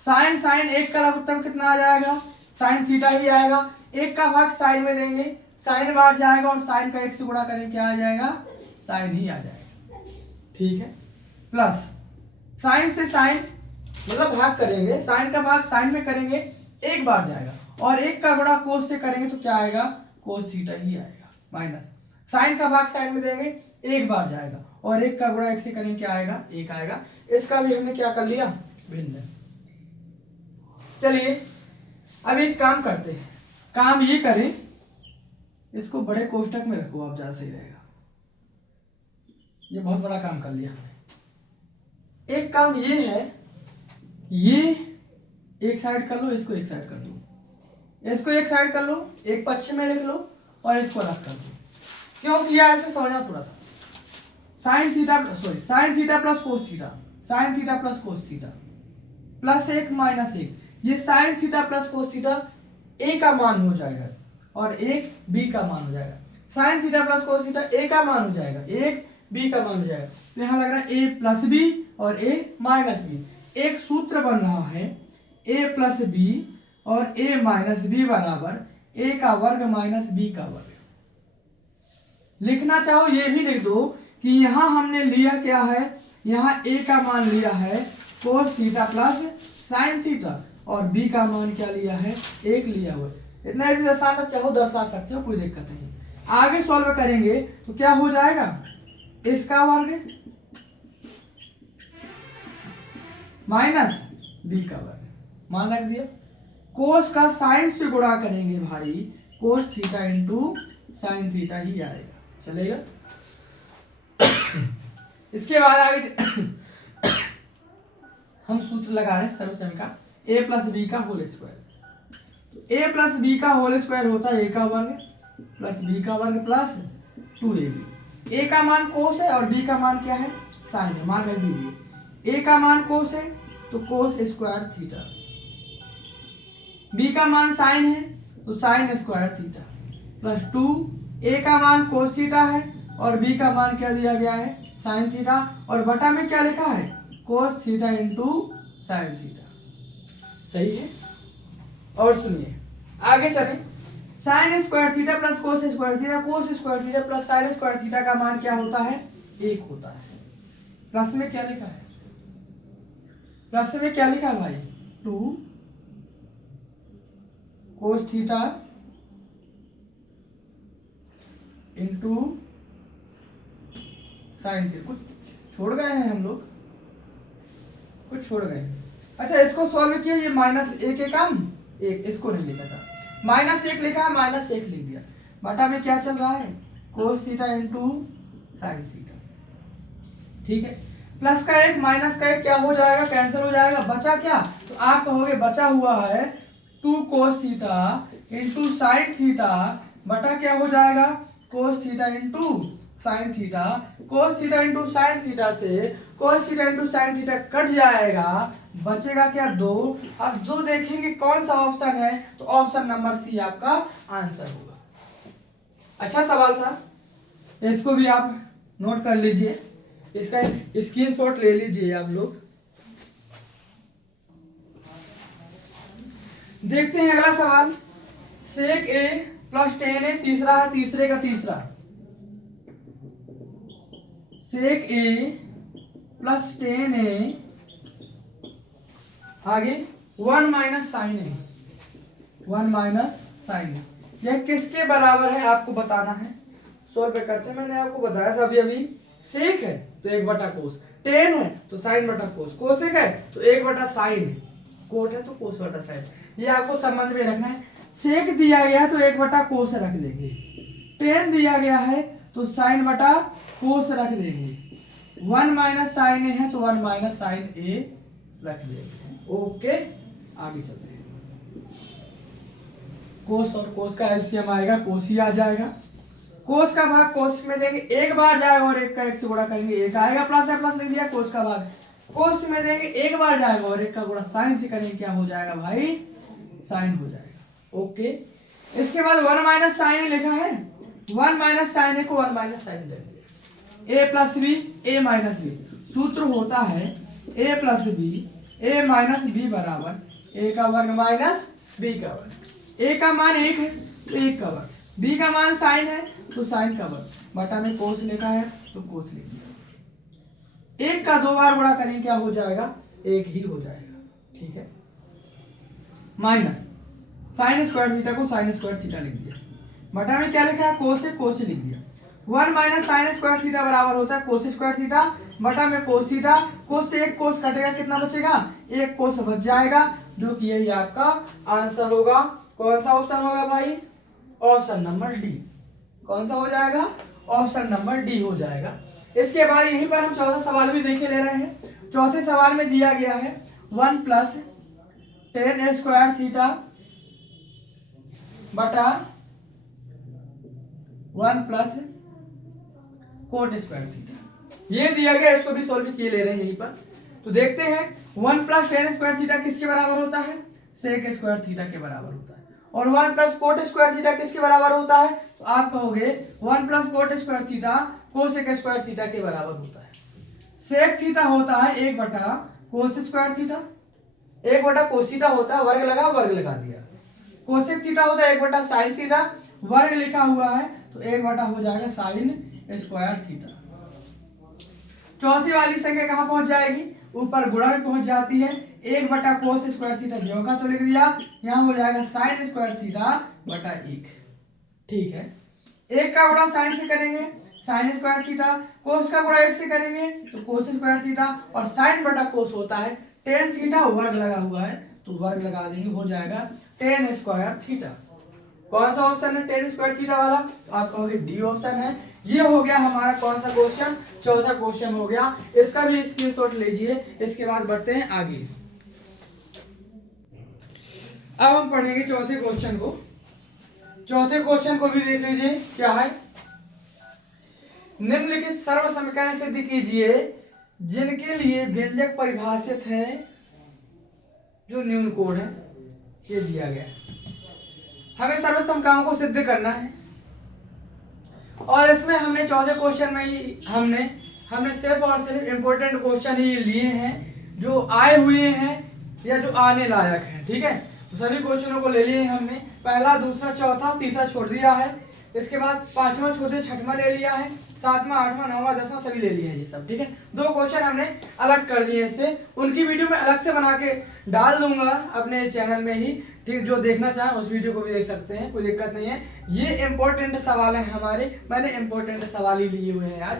साइन साइन 1 का लघुत्तम कितना आ जाएगा, साइन थीटा ही आएगा। 1 का भाग साइन में देंगे, साइन बार जाएगा, और साइन का 1 से गुणा करेंगे क्या आ जाएगा, साइन ही आ जाएगा। ठीक है, प्लस साइन से साइन मतलब भाग करेंगे, साइन का भाग साइन में करेंगे 1 बार जाएगा, और 1 का गुणा कोस से करेंगे तो क्या आएगा, कोस थीटा ही आएगा। माइनस साइन का भाग साइन में देंगे 1 बार जाएगा, और 1 का गुणा 1 से करेंगे क्या आएगा, 1 आएगा। इसका भी हमने क्या कर लिया, भिन्न। चलिए अब एक काम करते हैं, काम ये करें, इसको बड़े कोष्टक में रखो आप, ज्यादा सही रहेगा। ये बहुत बड़ा काम कर लिया हमने। एक काम ये है, ये एक साइड कर लो, इसको एक साइड कर दो, इसको एक साइड कर लो, एक पक्ष में लिख लो, और इसको अलग कर दो। क्योंकि यह ऐसे समझना थोड़ा सा, sine theta sine theta plus cos theta, sine theta plus cos theta plus 1 minus 1, ये sine theta plus cos theta A का मान हो जाएगा, और एक बी का मान हो जाएगा। Sine theta plus cos theta A का मान हो जाएगा, एक बी का मान हो जाएगा। तो यहाँ लग रहा है ए प्लस बी और ए माइनस बी। एक सूत्र बन रहा है ए प्लस बी और ए माइनस बी बराबर ए का वर्ग माइनस बी का वर्ग। लिखना चाहो ये भी लिख दो कि यहाँ हमने लिया क्या है, यहाँ ए का मान लिया है कोस थीटा प्लस साइन थीटा, और बी का मान क्या लिया है, 1 लिया हुआ। इतना यदि आसान तक चाहो दर्शा सकते हो, कोई दिक्कत नहीं। आगे सॉल्व करेंगे तो क्या हो जाएगा, इसका वर्ग माइनस बी का वर्ग, मान रख दिया। कोस का साइन से गुणा करेंगे भाई, cos theta into sine theta ही आएगा, चलेगा। इसके बाद आगे हम सूत्र लगा रहे हैं सर्वसम का, ए प्लस बी का whole square. A plus B का होल स्क्वायर होता है ए का वर्ग प्लस बी का वर्ग प्लस 2ab। ए का मान कोस है और बी का मान क्या है, साइन है, मान रख दीजिए। ए का मान कोस है तो कोस स्क्वायर थीटा, बी का मान साइन है तो साइन स्क्वायर थीटा प्लस 2, ए का मान कोस थीटा है और बी का मान क्या दिया गया है, साइन थीटा, और बटा में क्या लिखा है, कोस थीटा इंटू साइन थीटा। सही है। और सुनिए आगे चलें, sine square theta plus cos square theta, कोस square theta plus sign square theta का मान क्या होता है, 1 होता है। प्लस में क्या लिखा है, प्लस में क्या लिखा भाई 2 cos theta into sine theta. कुछ छोड़ गए हैं हम लोग, कुछ छोड़ गए। अच्छा इसको सॉल्व किया, ये -1 के काम एक, इसको नहीं लिखा था, -1 लिखा है, -1 लिख दिया। बटा में क्या चल रहा है कोस थीटा इंटू साइन थीटा, ठीक है। प्लस का एक माइनस का एक क्या हो जाएगा, कैंसिल हो जाएगा। बचा क्या, तो आप कहोगे बचा हुआ है 2 cos theta into sine theta बटा क्या हो जाएगा cos theta into sine theta. Cos theta into sine theta से cos theta into sine theta cut जाएगा, बचेगा क्या 2। अब 2 देखेंगे कौन सा ऑप्शन है, तो ऑप्शन नंबर सी आपका आंसर होगा। अच्छा सवाल था, इसको भी आप नोट कर लीजिए, इसका स्क्रीनशॉट ले लीजिए आप लोग। देखते हैं अगला सवाल। सेक ए प्लस टेन ए तीसरा है, तीसरे का तीसरा। सेक ए प्लस टेन ए आगे 1 माइनस साइन ए, 1 माइनस साइन ए, यह किसके बराबर है आपको बताना है। सोल्व करते हैं, मैंने आपको बताया था अभी अभी। सेक है तो 1 बटा कोस, टेन है तो साइन बटा कोस, कोसेक है तो 1 बटा साइन, कोट है तो कोस बटा साइन, ये आपको संबंध में रखना है। सेक दिया गया है तो 1 बटा कोस रख देंगे, टेन दिया गया है तो साइन बटा कोस रख देंगे, 1 माइनस साइन ए है तो 1 माइनस साइन ए रख देंगे। ओके आगे चलते हैं। कोस और कोस का एलसीएम आएगा, कोस ही आ जाएगा। कोस का भाग कोस में देंगे, एक बार जाएगा और एक का एक से गुणा करेंगे, एक आएगा, प्लस है प्लस लिख दिया। कोस का भाग कोस में देंगे, एक बार जाएगा और एक का गुणा साइन से करेंगे, क्या हो जाएगा भाई साइन हो जाएगा। ओके इसके बाद 1 माइनस साइन लिखा है, 1 माइनस साइन ए को 1 माइनस साइन दे दिया। ए plus B A minus B, सूत्र होता है ए plus B A minus B बराबर ए का वर्ग माइनस बी का वर्ग। ए का मान 1 है तो 1 का वर्ग, बी का मान साइन है तो साइन का वर्ग, बटा में कोस लिखा है तो कोस लिख दिया। 1 का 2 बार गुणा करेंगे क्या हो जाएगा 1 ही हो जाएगा, ठीक है। माइनस साइन स्क्वायर थीटा को साइन स्क्वायर थीटा लिख दिया, बटा में क्या लिखा है कोस से कोस लिख दिया। 1 माइनस साइन स्क्वायर थीटा बराबर होता है कोस स्क्वायर थीटा, बटा में कोस थीटा, कोस से एक कोस कटेगा, कितना बचेगा 1 कोस बच जाएगा, जो कि यही आपका आंसर होगा। कौन सा ऑप्शन होगा भाई, ऑप्शन नंबर डी। कौन सा हो जाएगा, ऑप्शन नंबर डी हो जाएगा। इसके बाद यहीं पर हम चौथा सवाल भी देखे ले रहे हैं। चौथे सवाल में दिया गया है 1 प्लस टेन स्क्वायर थीटा बटा 1 प्लस कोट स्क्वायर थीटा, ये दिया गया, इसको भी सॉल्व किए ले रहे हैं यहीं पर। तो देखते हैं 1 प्लस टेन स्क्वायर थीटा किसके बराबर होता है, सेक स्क्वायर थीटा के बराबर होता है। और 1 प्लस कोट स्क्वायर थीटा किसके बराबर होता है, तो आप कहोगे 1 plus cot square theta cosec square theta के बराबर होता है। सेक थीटा होता है 1 बटा कोस स्क्वायर थीटा, 1 बटा कोस थीटा होता है, वर्ग लगा दिया। कोसेक थीटा होता है 1 बटा साइन थीटा, वर्ग लिखा हुआ है तो 1 बटा हो जाएगा साइन स्क्वायर थीटा। चौथी वाली संख्या कहाँ पहुंच जाएगी, ऊपर गुणा में पहुंच जाती है। 1 बटा कोस स्क्वायर थीटा जो का तो लिख दिया, यहाँ हो जाएगा साइन स्क्वायर थीटा बटा 1, ठीक है। 1 का गुणा साइन से करेंगे साइन स्क्वायर थीटा, कोस का गुणा 1 से करेंगे तो कोस स्क्वायर थीटा, और साइन बटा कोस होता है टेन थीटा, वर्ग लगा हुआ है तो वर्ग लगा देंगे, हो जाएगा टेन स्क्वायर थीटा। कौन सा ऑप्शन है टेन स्क्वायर थीटा वाला, तो आप कहोगे डी ऑप्शन है। ये हो गया हमारा कौन सा क्वेश्चन, चौथा क्वेश्चन हो गया। इसका भी स्क्रीनशॉट लीजिए। इसके बाद बढ़ते हैं आगे। अब हम पढ़ेंगे चौथे क्वेश्चन को। चौथे क्वेश्चन को भी देख लीजिए क्या है। निम्नलिखित सर्व समीकरण सिद्ध कीजिए जिनके लिए व्यंजक परिभाषित है, जो न्यून कोड है ये दिया गया है। हमें सर्व समीकरणों को सिद्ध करना है, और इसमें हमने चौथे क्वेश्चन में ही हमने सिर्फ और सिर्फ इम्पोर्टेंट क्वेश्चन ही लिए हैं जो आए हुए हैं या जो आने लायक हैं, ठीक है। तो सभी क्वेश्चनों को ले लिए हमने, पहला दूसरा चौथा तीसरा छोड़ दिया है। इसके बाद पांचवा छोड़ दिया, छठवां ले लिया है, 7वां 8वां 9वां 10वां सभी ले लिए हैं ये सब, ठीक है। 2 क्वेश्चन हमने अलग कर दिए इससे, उनकी वीडियो में अलग से बना के डाल दूंगा अपने चैनल में ही, ठीक। जो देखना चाहे उस वीडियो को भी देख सकते हैं, कोई दिक्कत नहीं है। ये इंपॉर्टेंट सवाल है हमारे, मैंने इंपॉर्टेंट सवाल ही लिए हुए हैं आज,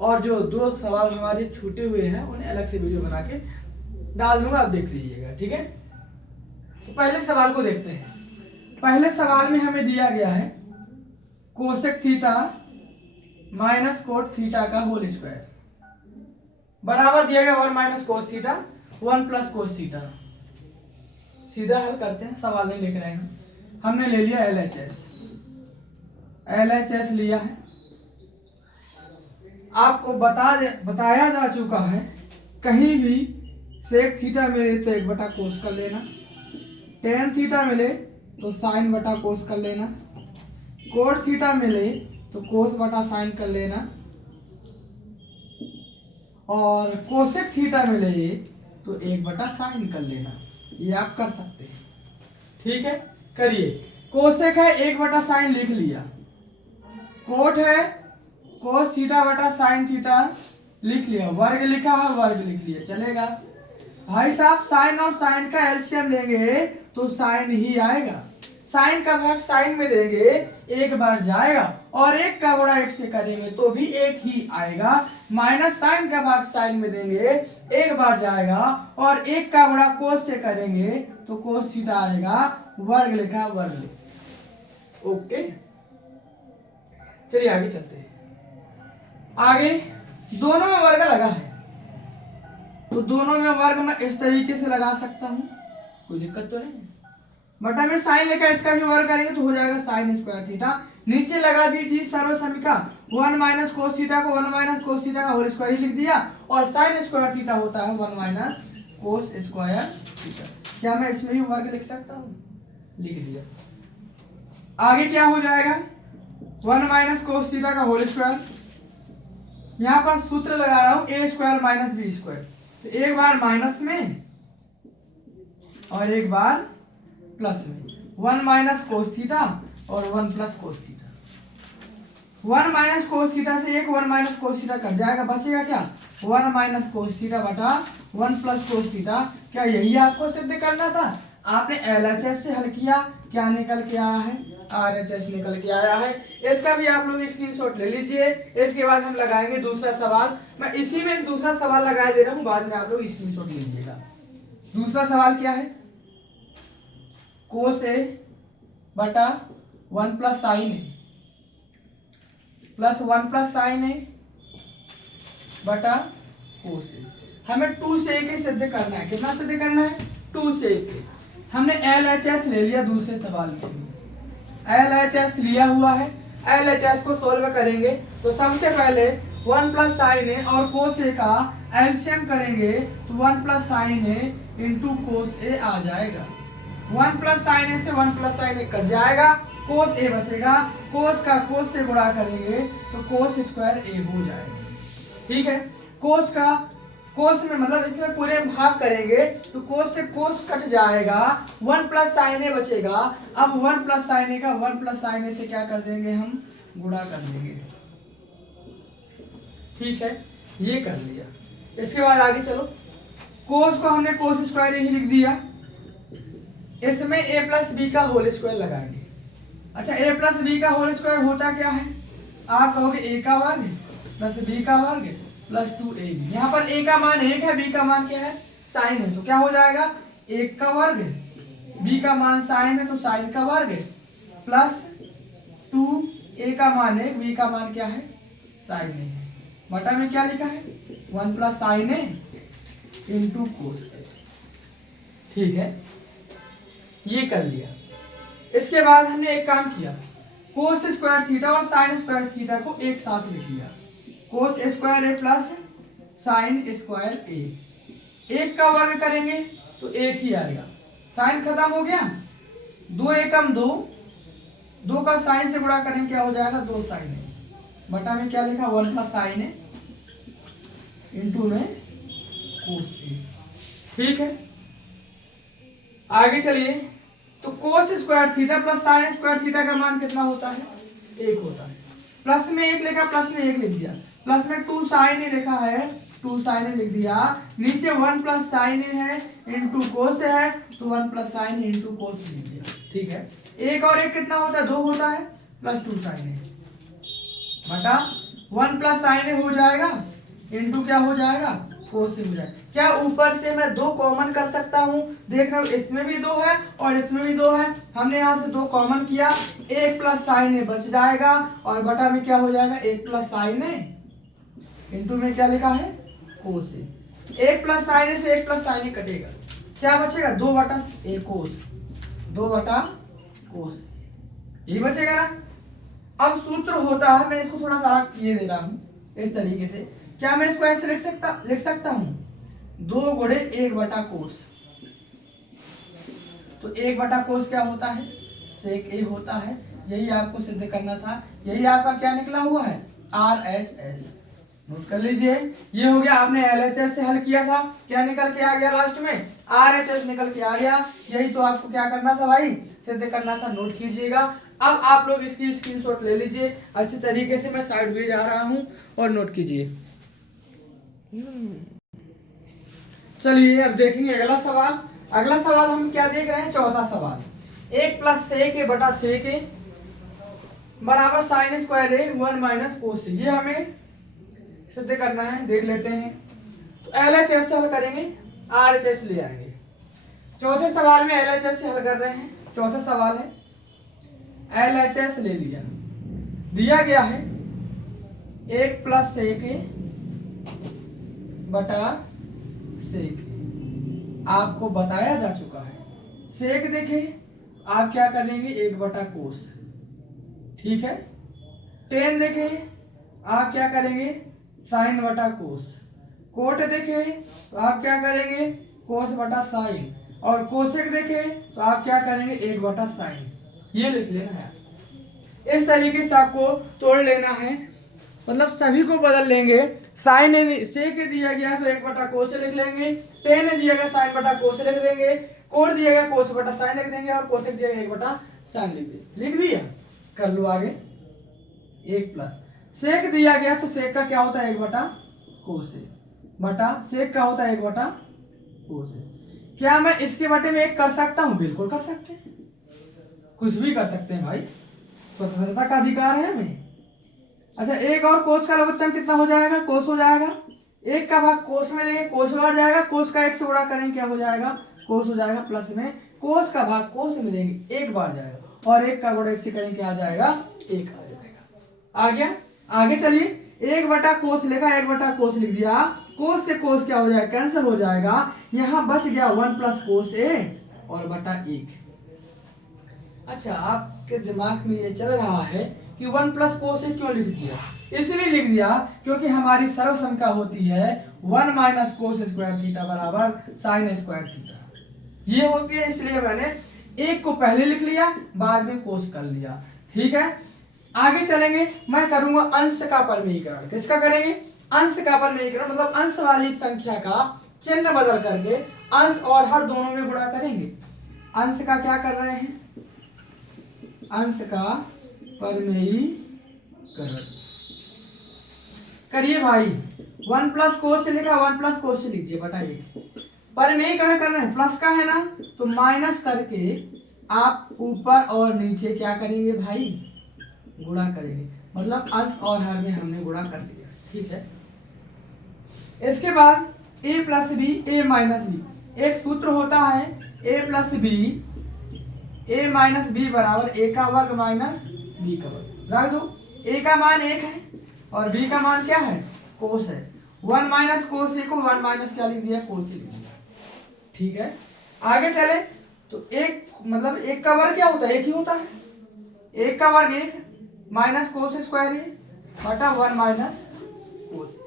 और जो 2 सवाल हमारे छूटे हुए हैं उन्हें अलग से वीडियो बना के डाल दूंगा, आप देख लीजिएगा, ठीक है। तो पहले सवाल को देखते हैं। पहले सवाल में हमें दिया गया है cosec theta minus cot theta का होल स्क्वायर बराबर दिया गया 1 minus cos theta 1 plus cos theta. सीधा हल करते हैं, सवाल नहीं लिख रहे हैं। हमने ले लिया LHS लिया है। आपको बताया जा चुका है, कहीं भी सेक थीटा मिले तो 1 बटा कोस कर लेना, टेन थीटा मिले तो साइन बटा कोस कर लेना, कोट थीटा मिले तो कोस बटा साइन कर लेना, और कोसेक थीटा मिले तो 1 बटा साइन कर लेना। ये आप कर सकते हैं, ठीक है। करिए। कोसेक है 1 बटा साइन लिख लिया, कोट है कोस थीटा बटा साइन थीटा लिख लिया, वर्ग लिखा है वर्ग लिख लिया, चलेगा। भाई साहब साइन और साइन का एलसीएम लेंगे तो साइन ही आएगा, साइन का भाग साइन में देंगे 1 बार जाएगा, और 1 का गुणा 1 से करेंगे तो भी 1 ही आएगा, माइनस साइन का भाग साइन में देंगे 1 बार जाएगा, और 1 का गुणा कोस से करेंगे तो कोस थीटा आएगा, वर्ग लिखा वर्ग लिखा। ओके, चलिए आगे चलते हैं। आगे दोनों में वर्ग लगा है, तो दोनों में वर्ग मैं इस तरीके से लगा सकता हूं, कोई दिक्कत तो नहीं। बटा में साइन लेकर इसका भी वर्ग करेंगे तो हो जाएगा साइन स्क्वायर थीटा। नीचे लगा दी थी सर्वसमीका 1 माइनस कोस थीटा को 1 माइनस कोस थीटा का होल स्क्वायर लिख दिया, और साइन स्क्वायर थीटा होता है 1 माइनस कोस स्क्वायर थीटा। क्या मैं इसमें भी वर्ग लिख सकता हूँ? लिख दिया। आगे क्या हो जाएगा 1 माइनस कोस थीटा का होल स्क्वायर, यहाँ पर सूत्र लगा रहा हूँ ए स्क्वायर माइनस बी स्क्वायर, तो एक बार माइनस में और एक बार प्लस में, 1 माइनस कोस थीटा और 1 plus cos theta. 1 minus cos theta से 1 माइनस कोस थीटा कट जाएगा, बचेगा क्या 1 माइनस कोस थीटा बटा 1 प्लस कोस थीटा। क्या यही आपको सिद्ध करना था? आपने LHS से हल किया, क्या निकल के आया है? RHS निकल के आया है। इसका भी आप लोग स्क्रीनशॉट ले लीजिए। इसके बाद हम लगाएंगे दूसरा सवाल, मैं इसी में दूसरा सवाल लगा दे रहा हूँ, बाद में आप लोग स्क्रीनशॉट लीजिएगा। दूसरा सवाल क्या है? कोस ए बटा 1 plus sign A plus 1 plus sign ए बटा कोस ए। हमें 2 सेक के सिद्ध करना है। कितना सिद्ध करना है? 2 सेक के। हमने LHS ले लिया दूसरे सवाल के लिए, LHS लिया हुआ है। LHS को सोल्व करेंगे तो सबसे पहले 1 प्लस साइन ए और कोस ए का एलसीएम करेंगे तो 1 plus sign A into cos ए आ जाएगा। 1 प्लस साइन ए से 1 प्लस साइन ए कट जाएगा, कोस ए बचेगा, कोस का कोस से गुणा करेंगे तो कोस स्क्वायर ए हो जाएगा। ठीक है, कोस का कोस में मतलब इसमें पूरे भाग करेंगे तो कोस से कोस कट जाएगा, 1 प्लस साइन ए बचेगा। अब 1 प्लस साइन ए का 1 प्लस साइन ए से क्या कर देंगे हम? गुणा कर देंगे। ठीक है, ये कर लिया। इसके बाद आगे चलो, कोस को हमने कोस स्क्वायर ही लिख दिया, इसमें a प्लस बी का होल स्क्वायर लगाएंगे। अच्छा, a प्लस बी का होल स्क्वायर होता क्या है? आप कहोगे a का वर्ग प्लस b का वर्ग प्लस 2ab। यहाँ पर a का मान 1 है, b का मान क्या है? साइन है, तो क्या हो जाएगा 1 का वर्ग, b का मान साइन है तो साइन का वर्ग प्लस 2, a का मान 1, b का मान क्या है? साइन है। बटा में क्या लिखा है? 1 प्लस साइन है इंटू कोस है। ठीक है, ये कर लिया। इसके बाद हमने एक काम किया, कोस स्क्वायर थीटा और साइन स्क्वायर थीटा को एक साथ लिख लिया। कोस square A plus sign square ए। 1 का वर्ग करेंगे तो 1 ही आएगा, साइन खत्म हो गया, 2 एकम 2, 2 का साइन से गुणा करेंगे क्या हो जाएगा? 2 साइन है। बटा में क्या लिखा? 1 प्लस साइन है इंटू में कोस ए। ठीक है, आगे चलिए। तो cos square theta plus sign square theta का मान कितना होता है? 1 होता है। प्लस में 1 लिखा, प्लस में 1 लिख दिया, प्लस में 2 साइन ए लिखा है, 2 साइन ए लिख दिया, नीचे 1 प्लस साइन ए है इंटू कोस है, तो 1 प्लस साइन इंटू कोस लिख दिया। ठीक है, एक और एक कितना होता है, 2 होता है, प्लस 2 साइन ए बटा 1 प्लस साइन ए हो जाएगा इंटू क्या हो जाएगा, कोस से हो जाएगा। क्या ऊपर से मैं 2 कॉमन कर सकता हूं, देख रहे हो इसमें भी 2 है और इसमें भी 2 है, हमने यहां से 2 कॉमन किया, 1 प्लस साइन ए बच जाएगा और बटा में क्या हो जाएगा, 1 प्लस साइन ए इंटू में क्या लिखा है, कोस ए। 1 प्लस साइन ए से 1 प्लस साइन ए कटेगा, क्या बचेगा, 2 बटा ए कोस, 2 बटा कोस, यही बचेगा ना। अब सूत्र होता है, मैं इसको थोड़ा सा ये दे रहा हूं इस तरीके से, क्या मैं इसको ऐसे लिख सकता हूं, 2 गुणे 1 बटा कोस, तो 1 बटा कोस क्या होता है, सेक ए होता है, यही आपको सिद्ध करना था, यही आपका क्या निकला हुआ है, RHS। नोट कर लीजिए, ये हो गया, आपने LHS से हल किया था, क्या निकल के आ गया लास्ट में, RHS निकल के आ गया, यही तो आपको क्या करना था भाई, सिद्ध करना था। नोट कीजिएगा, अब आप लोग इसकी स्क्रीनशॉट ले लीजिए अच्छे तरीके से, मैं साइड हुए जा रहा हूं और नोट कीजिए। चलिए अब देखेंगे अगला सवाल। अगला सवाल हम क्या देख रहे हैं, चौथा सवाल, 1 प्लस सेक ए बटा सेक ए बराबर साइन स्क्वायर ए 1 माइनस कोस ए, ये हमें सिद्ध करना है, देख लेते हैं। तो LHS से हल करेंगे, RHS ले आएंगे। चौथे सवाल में LHS से हल कर रहे हैं, चौथा सवाल है LHS ले लिया, दिया गया है 1 प्लस सेक ए बटा सेक, आपको बताया जा चुका है। सेक देखिए आप क्या करेंगे, 1 बटा कोस, ठीक है। टेन देखें आप क्या करेंगे, साइन बटा कोस। कोट देखें तो आप क्या करेंगे, कोस बटा साइन, और कोसेक देखें तो आप क्या करेंगे, 1 बटा साइन। ये लिख लेना है, इस तरीके से आपको तोड़ लेना है, मतलब सभी को बदल लेंगे। साइन सेक दिया गया तो 1 बटा कोस लिख लेंगे, टेन दिया गया साइन बटा कोस लिख देंगे, कोट दिया गया कोस बटा साइन लिख देंगे, और कोसेक दिया गया 1 बटा साइन लिख दिया। कर लो आगे, 1 प्लस सेक दिया गया तो सेक का क्या होता है, 1 बटा कोस बटा सेक का होता है 1 बटा कोस। क्या मैं इसके बटे में 1 कर सकता हूं, बिल्कुल कर सकते हैं, कुछ भी कर सकते हैं भाई, स्वतंत्रता का अधिकार है हमें। अच्छा, 1 और कोस का लघुत्तम कितना हो जाएगा, कोस हो जाएगा, 1 का भाग कोस में देंगे, कोस बार जाएगा, कोस का 1 से गुणा करेंगे क्या हो जाएगा, कोस हो जाएगा, प्लस में कोस का भाग कोस में देंगे 1 बार जाएगा, और 1 का गुणा 1 से करेंगे क्या आ जाएगा, 1 आ जाएगा। आ गया, आगे चलिए, 1 बटा कोस लेगा, 1 बटा कोस लिख दिया, कोस से कोस क्या हो जाएगा, कैंसिल हो जाएगा, यहां बच गया 1 प्लस कोस ए और बटा 1। अच्छा, आपके दिमाग में ये चल रहा है कि 1 प्लस कोस ए क्यों लिख दिया, इसलिए लिख दिया क्योंकि हमारी सर्वसंख्या होती है 1 माइनस कोस स्क्वायर थीटा बराबर साइन स्क्वायर थीटा, ये होती है, इसलिए मैंने 1 को पहले लिख लिया, बाद में कोस कर लिया। ठीक है, आगे चलेंगे, मैं करूंगा अंश का परमेयीकरण। किसका करेंगे, अंश का परमेयीकरण, मतलब अंश वाली संख्या का चिन्ह बदल करके अंश और हर दोनों में गुणा करेंगे। अंश का क्या कर रहे हैं, अंश का परमेयीकरण करिए भाई। 1 प्लस कोस से लिखा, 1 प्लस कोस से लिख दिया बटा 1, परमेयीकरण कर रहे हैं, प्लस का है ना, तो माइनस करके आप ऊपर और नीचे क्या करेंगे भाई, गुणा करेंगे, मतलब अंश और हर में हमने गुणा कर दिया। ठीक है, इसके बाद a plus B A minus B, एक सूत्र होता है a plus B A minus B बराबर a का वर्ग माइनस b का वर्ग। रख दो, a का मान 1 है और b का मान क्या है, कोस है, 1 माइनस कोस ए को 1 माइनस क्या लिख दिया, कोस लिख दिया। ठीक है, आगे चले तो 1 मतलब 1 का वर्ग क्या होता है, 1 ही होता है, 1 का वर्ग 1 माइनस कोस स्क्वायर ए बटा 1 माइनस कोस।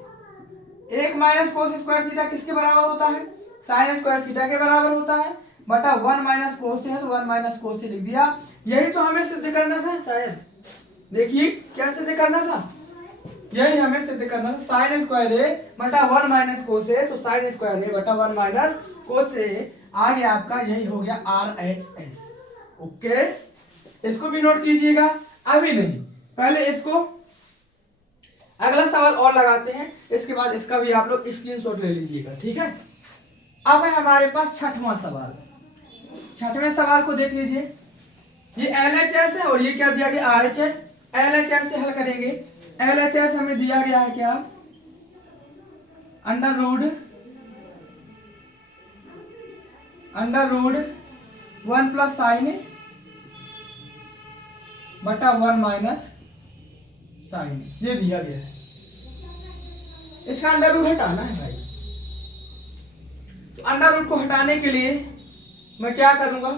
1 माइनस कोस स्क्वायर थीटा किसके बराबर होता है, साइन स्क्वायर थीटा के बराबर होता है, बटा 1 माइनस कोस है तो 1 माइनस कोस लिख दिया। यही तो हमें सिद्ध करना था शायद, देखिए क्या सिद्ध करना था, यही हमें सिद्ध करना था, साइन स्क्वायर ए बटा 1 माइनस कोस है, तो साइन स्क्वायर ए बटा 1 माइनस कोस ए आ गया आपका, यही हो गया RHS। ओके, इसको भी नोट कीजिएगा, अभी नहीं, पहले इसको अगला सवाल और लगाते हैं, इसके बाद इसका भी आप लोग स्क्रीनशॉट ले लीजिएगा, ठीक है। अब है हमारे पास छठवां सवाल। छठवें सवाल को देख लीजिए, ये LHS है और ये क्या दिया गया RHS। LHS से हल करेंगे। LHS हमें दिया गया है क्या, अंडर रूड 1 प्लस साइन बटा 1 माइनस साइन, ये दिया गया है। इसका अंडर रूट हटाना है भाई। तो अंडर रूट को हटाने के लिए मैं क्या करूंगा,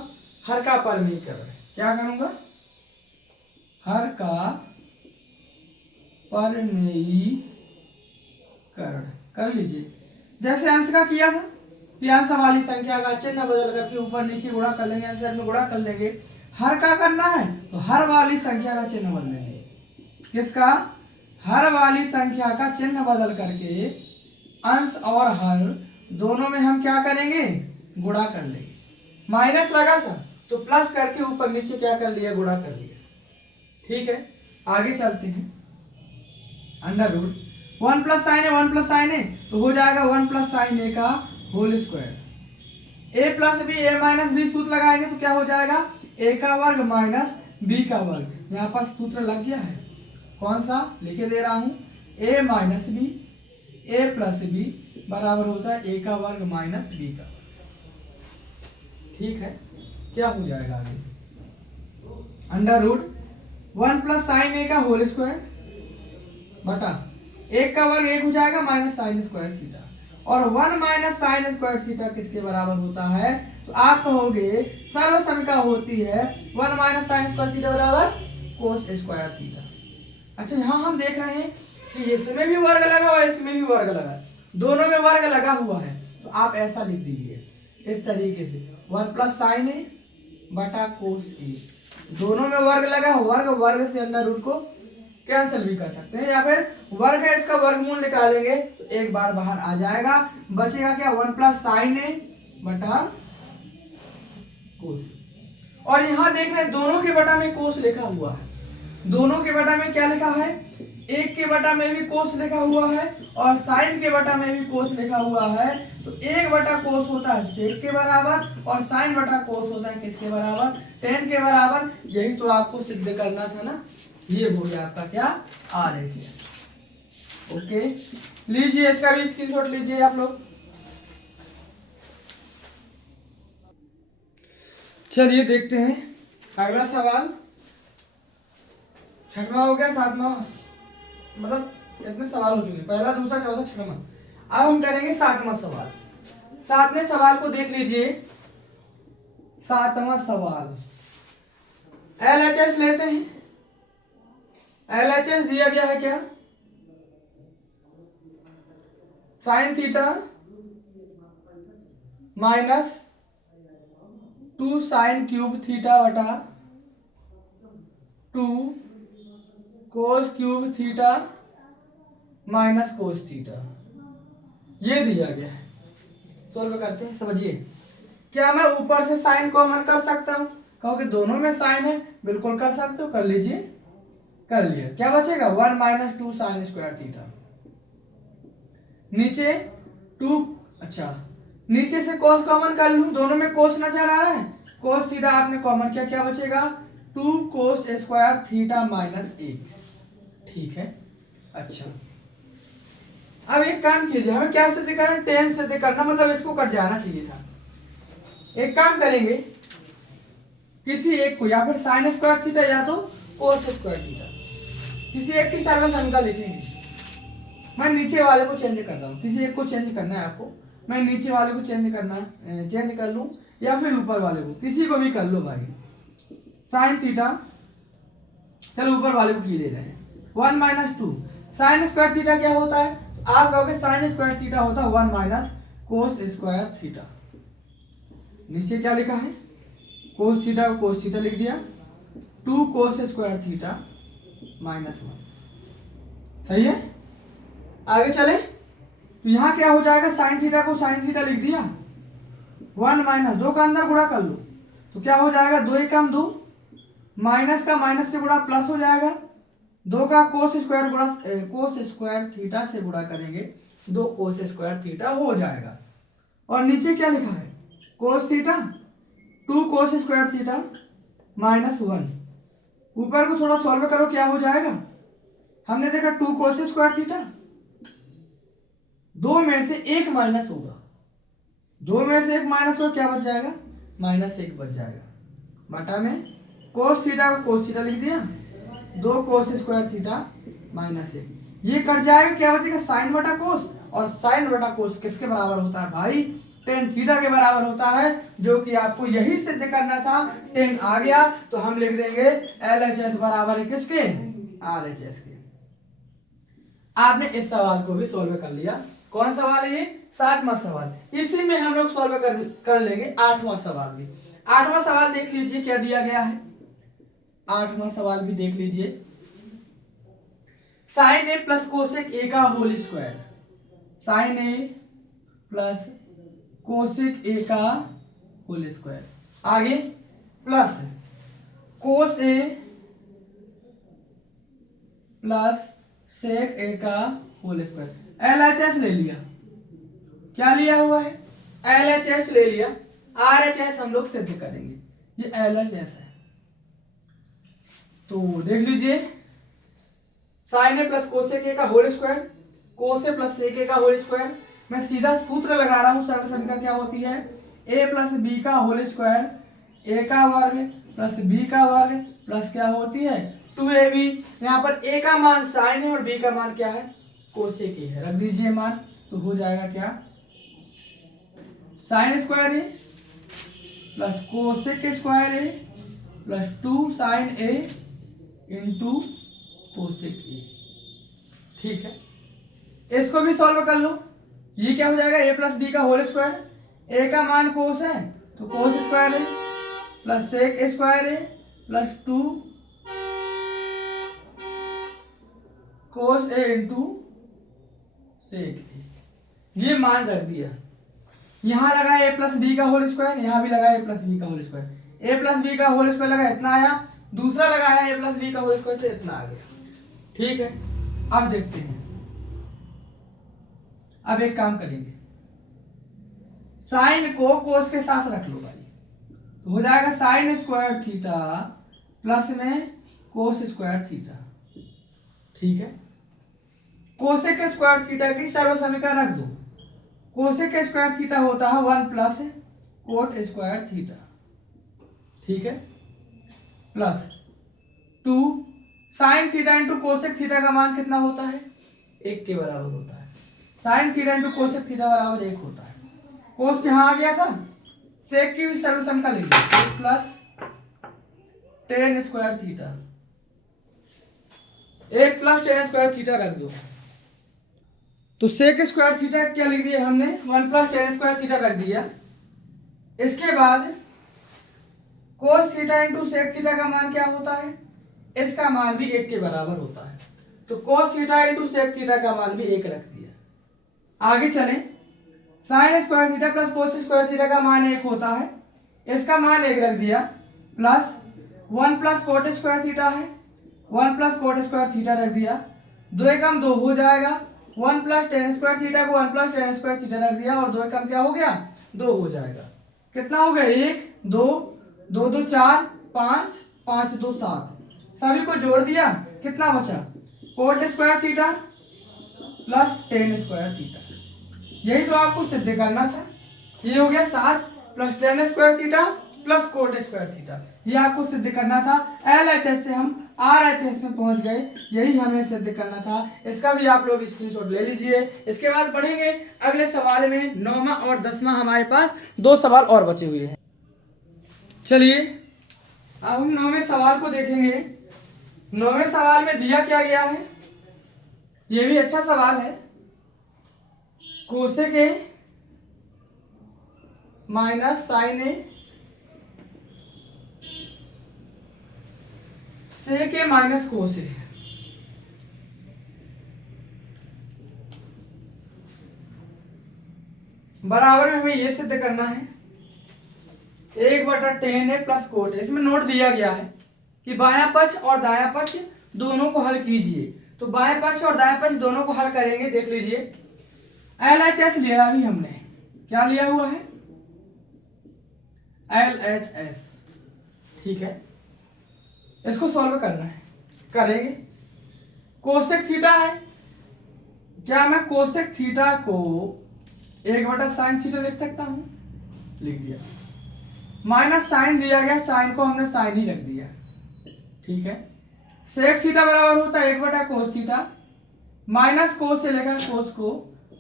हर का परमीकरण। क्या करूंगा, हर का परमेयीकरण कर लीजिए। जैसे अंश का किया था कि अंश वाली संख्या का चिन्ह बदल करके ऊपर नीचे गुणा कर लेंगे, आंसर में गुणा कर लेंगे। हर का करना है तो हर वाली संख्या का चिन्ह बदलेंगे। किसका, हर वाली संख्या का चिन्ह बदल करके अंश और हर दोनों में हम क्या करेंगे, गुणा कर लेंगे। माइनस लगा था तो प्लस करके ऊपर नीचे क्या कर लिया, गुणा कर लिया। ठीक है, आगे चलते हैं। अंडर रूट 1 प्लस साइन है, 1 प्लस साइन है तो हो जाएगा 1 प्लस साइन ए का whole square. A plus B, A minus B सूत्र लगाएंगे तो क्या हो जाएगा, ए का वर्ग माइनस बी का वर्ग। यहाँ पर सूत्र लग गया है, कौन सा लिखे दे रहा हूं, ए minus B, A plus B बराबर होता है ए का वर्ग माइनस बी का। ठीक है, क्या हो जाएगा आगे, अंडर रूट 1 प्लस साइन ए का होल स्क्वायर बटा एक का वर्ग एक हो जाएगा माइनस साइन स्क्वायर थीटा, और 1 माइनस साइन स्क्वायर थीटा किसके बराबर होता है, तो आप कहोगे सर्वसमिका होती है 1 माइनस साइन स्क्वायर थीटा बराबर कोस स्क्वायर थीटा। अच्छा, यहाँ हम देख रहे हैं कि इसमें भी वर्ग लगा हुआ है, इसमें भी वर्ग लगा है, दोनों में वर्ग लगा हुआ है, तो आप ऐसा लिख दीजिए इस तरीके से 1 प्लस साइन ए बटा कोस ए। दोनों में वर्ग लगा, वर्ग से अंडर रूट को कैंसिल भी कर सकते हैं, या फिर वर्ग है इसका वर्गमूल निकालेंगे तो एक बार बाहर आ जाएगा, बचेगा क्या 1 प्लस साइन ए बटा कोस। और यहाँ देख रहे हैं दोनों के बटा में कोस लिखा हुआ है, दोनों के बटा में क्या लिखा है, एक के बटा में भी कोस लिखा हुआ है और साइन के बटा में भी कोस लिखा हुआ है। तो एक बटा कोस होता है सेक के बराबर और साइन बटा कोस होता है किसके बराबर, टेन के बराबर। यही तो आपको सिद्ध करना था ना, ये हो गया आपका क्या, RHS। ओके, लीजिए इसका भी स्क्रीनशॉट लीजिए आप लोग। चलिए देखते हैं अगला सवाल। छठवां हो गया, सातवां, मतलब कितने सवाल हो चुके, पहला दूसरा चौथा छठवां। अब हम करेंगे सातवां सवाल। सातवें सवाल को देख लीजिए। सातवां सवाल LHS लेते हैं। LHS दिया गया है क्या, sine theta minus 2 sine cube theta बटा 2 cos cube theta minus cos theta, ये दिया गया है। सोल्व करते हैं, समझिए। क्या मैं ऊपर से साइन कॉमन कर सकता हूं, क्योंकि दोनों में साइन है, बिल्कुल कर सकते हो, कर लीजिए, कर लिया। क्या बचेगा 1 माइनस 2 साइन स्क्वायर थीटा, नीचे 2, अच्छा नीचे से कोस कॉमन कर लूं, दोनों में कोस नजर आ रहा है, कोस थीटा आपने कॉमन किया, क्या बचेगा 2 कोस स्क्वायर थीटा माइनस 1। ठीक है, अच्छा अब एक काम कीजिए, हमें क्या सिद्ध करना, टेन सिद्ध करना, मतलब इसको कट जाना चाहिए था। एक काम करेंगे, किसी एक को या फिर साइन स्क्वायर थीटा या तो कोस स्क्वायर थीटा, किसी एक की सर्वसमिका लिखेंगे। मैं नीचे वाले को चेंज कर रहा हूँ, किसी एक को चेंज करना है आपको, मैं नीचे वाले को चेंज कर लूँ या फिर ऊपर वाले को, किसी को भी कर लो भाई। साइन थीटा, चलो ऊपर वाले को की दे रहे हैं 1 माइनस 2 साइन स्क्वायर थीटा क्या होता है, आप कहोगे साइन स्क्वायर थीटा होता है 1 माइनस कोस स्क्वायर थीटा। नीचे क्या लिखा है, कोस थीटा को कोस थीटा लिख दिया, 2 कोस स्क्वायर थीटा माइनस 1। सही है, आगे चले तो यहाँ क्या हो जाएगा, साइन थीटा को साइन थीटा लिख दिया, 1 माइनस 2 का अंदर गुणा कर लो तो क्या हो जाएगा, 2 एकम 2, माइनस का माइनस से गुणा प्लस हो जाएगा, 2 का कोस स्क्वायर गुणा कोस स्क्वायर थीटा से गुणा करेंगे 2 कोस स्क्वायर थीटा हो जाएगा। और नीचे क्या लिखा है, कोस थीटा 2 कोस स्क्वायर थीटा -1। ऊपर को थोड़ा सॉल्व करो, क्या हो जाएगा। हमने देखा 2 कोस स्क्वायर थीटा, 2 में से 1 माइनस होगा, 2 में से 1 माइनस हो, क्या बच जाएगा, -1 बच जाएगा। बटा में कोस थीटा को कोस थीटा लिख दिया, 2 कोस स्क्वायर थीटा -1, ये कट जाएगा, क्या बचेगा, साइन बटा कोस। और साइन बटा कोस किसके बराबर होता है भाई, टेन थीटा के बराबर होता है, जो कि आपको यही सिद्ध करना था। 10 आ गया तो हम लिख देंगे LHS बराबर है किसके, RHS के। आपने इस सवाल को भी सॉल्व कर लिया। कौन सवाल है ये, 7वां सवाल। इसी में हम लोग सॉल्व कर लेंगे 8वां सवाल भी। 8वां सवाल देख लीजिए क्या दिया गया है, 8वां सवाल भी देख लीजिए। Sine A plus cosec A का whole square, sine A plus cosec A का होल स्क्वायर, आगे plus cos A plus sec A का होल स्क्वायर। LHS ले लिया, क्या लिया हुआ है, LHS ले लिया। RHS हम लोग सिद्ध करेंगे, ये LHS है। तो देख लीजिए, sine A plus cosec A का whole square, cos A plus sec A का होल स्क्वायर। मैं सीधा सूत्र लगा रहा हूं, सर्वसंख्या क्या होती है, a प्लस बी का होल स्क्वायर, a का वर्ग प्लस b का वर्ग प्लस क्या होती है 2ab। यहाँ पर a का मान साइन है और b का मान क्या है, कोसेक ए है, रख दीजिए मान। तो हो जाएगा क्या, sine square A plus cosec square A plus 2 sine A into cosec A. ठीक है, इसको भी सॉल्व कर लो। ये क्या हो जाएगा, a प्लस बी का होल स्क्वायर, a का मान कोस है तो cos square A plus sec square A plus 2 cos A into sec A. ये मान रख दिया, यहां लगा a प्लस बी का होल स्क्वायर, यहां भी लगा a प्लस बी का whole square. a plus B का होल स्क्वायर लगा इतना आया, दूसरा लगाया a प्लस बी का होल स्क्वायर से इतना आ गया। ठीक है, अब देखते हैं। अब एक काम करेंगे, साइन को कोस के साथ रख लो भाई, तो हो जाएगा साइन स्क्वायर थीटा प्लस में कोस स्क्वायर थीटा। ठीक है, कोसेक स्क्वायर थीटा की सर्व समीकरण रख दो। कोसेक स्क्वायर थीटा होता है 1 प्लस कोट स्क्वायर थीटा। ठीक है, plus 2 sine theta into cosec theta का मान कितना होता है, 1 के बराबर होता है। Sine theta into cosec theta बराबर 1 होता है। कोस यहां आ गया था, सेक की भी सर्वसंख्या लिख दो, plus tan square theta, 1 plus tan square theta रख दो। तो सेक स्क्वायर थीटा क्या लिख दिया हमने, 1 प्लस टेन स्क्वायर थीटा रख दिया। इसके बाद cos theta into sec theta का मान क्या होता है, इसका मान भी 1 के बराबर होता है। तो cos theta into sec theta का मान भी 1 रख दिया। आगे चलें, sine square theta plus cos square theta का मान 1 होता है, इसका मान 1 रख दिया। Plus 1 plus cot square theta है, 1 प्लस कोट स्क्वायर थीटा रख दिया। 2 एकम 2 हो जाएगा, 1 प्लस टेन स्क्वायर थीटा को 1 प्लस टेन स्क्वायर थीटा रख दिया और 2 एकम क्या हो गया, 2 हो जाएगा। कितना हो गया, 1 2 2 2 4 5 5 2 7, सभी को जोड़ दिया, कितना बचा, coat square theta plus tan square theta. यही तो आपको सिद्ध करना था। ये हो गया 7 plus tan square theta plus cot square theta, ये आपको सिद्ध करना था। LHS से हम RHS में पहुंच गए, यही हमें सिद्ध करना था। इसका भी आप लोग स्क्रीनशॉट ले लीजिए। इसके बाद पढ़ेंगे अगले सवाल में 9वां और 10वां, हमारे पास 2 सवाल और बचे हुए हैं। चलिए अब हम 9वें सवाल को देखेंगे। 9वें सवाल में दिया क्या गया है, ये भी अच्छा सवाल है। Cosec A minus sine A sec A minus cos A, बराबर में हमें ये सिद्ध करना है 1/10 ए प्लस कोट ए। इसमें नोट दिया गया है कि बायां पक्ष और दायां पक्ष दोनों को हल कीजिए। तो बाएं पक्ष और दाएं पक्ष दोनों को हल करेंगे। देख लीजिए, LHS लिया अभी हमने, क्या लिया हुआ है, LHS, ठीक है। इसको सॉल्व करना है, करेंगे। कोसेक थीटा है, क्या मैं कोसेक थीटा को 1/sin थीटा लिख सकता हूं, लिख दिया। माइनस साइन दिया गया, साइन को हमने साइन ही रख दिया, ठीक है। सेक थीटा बराबर होता है 1/cos थीटा, माइनस कोस से लेकर कोस को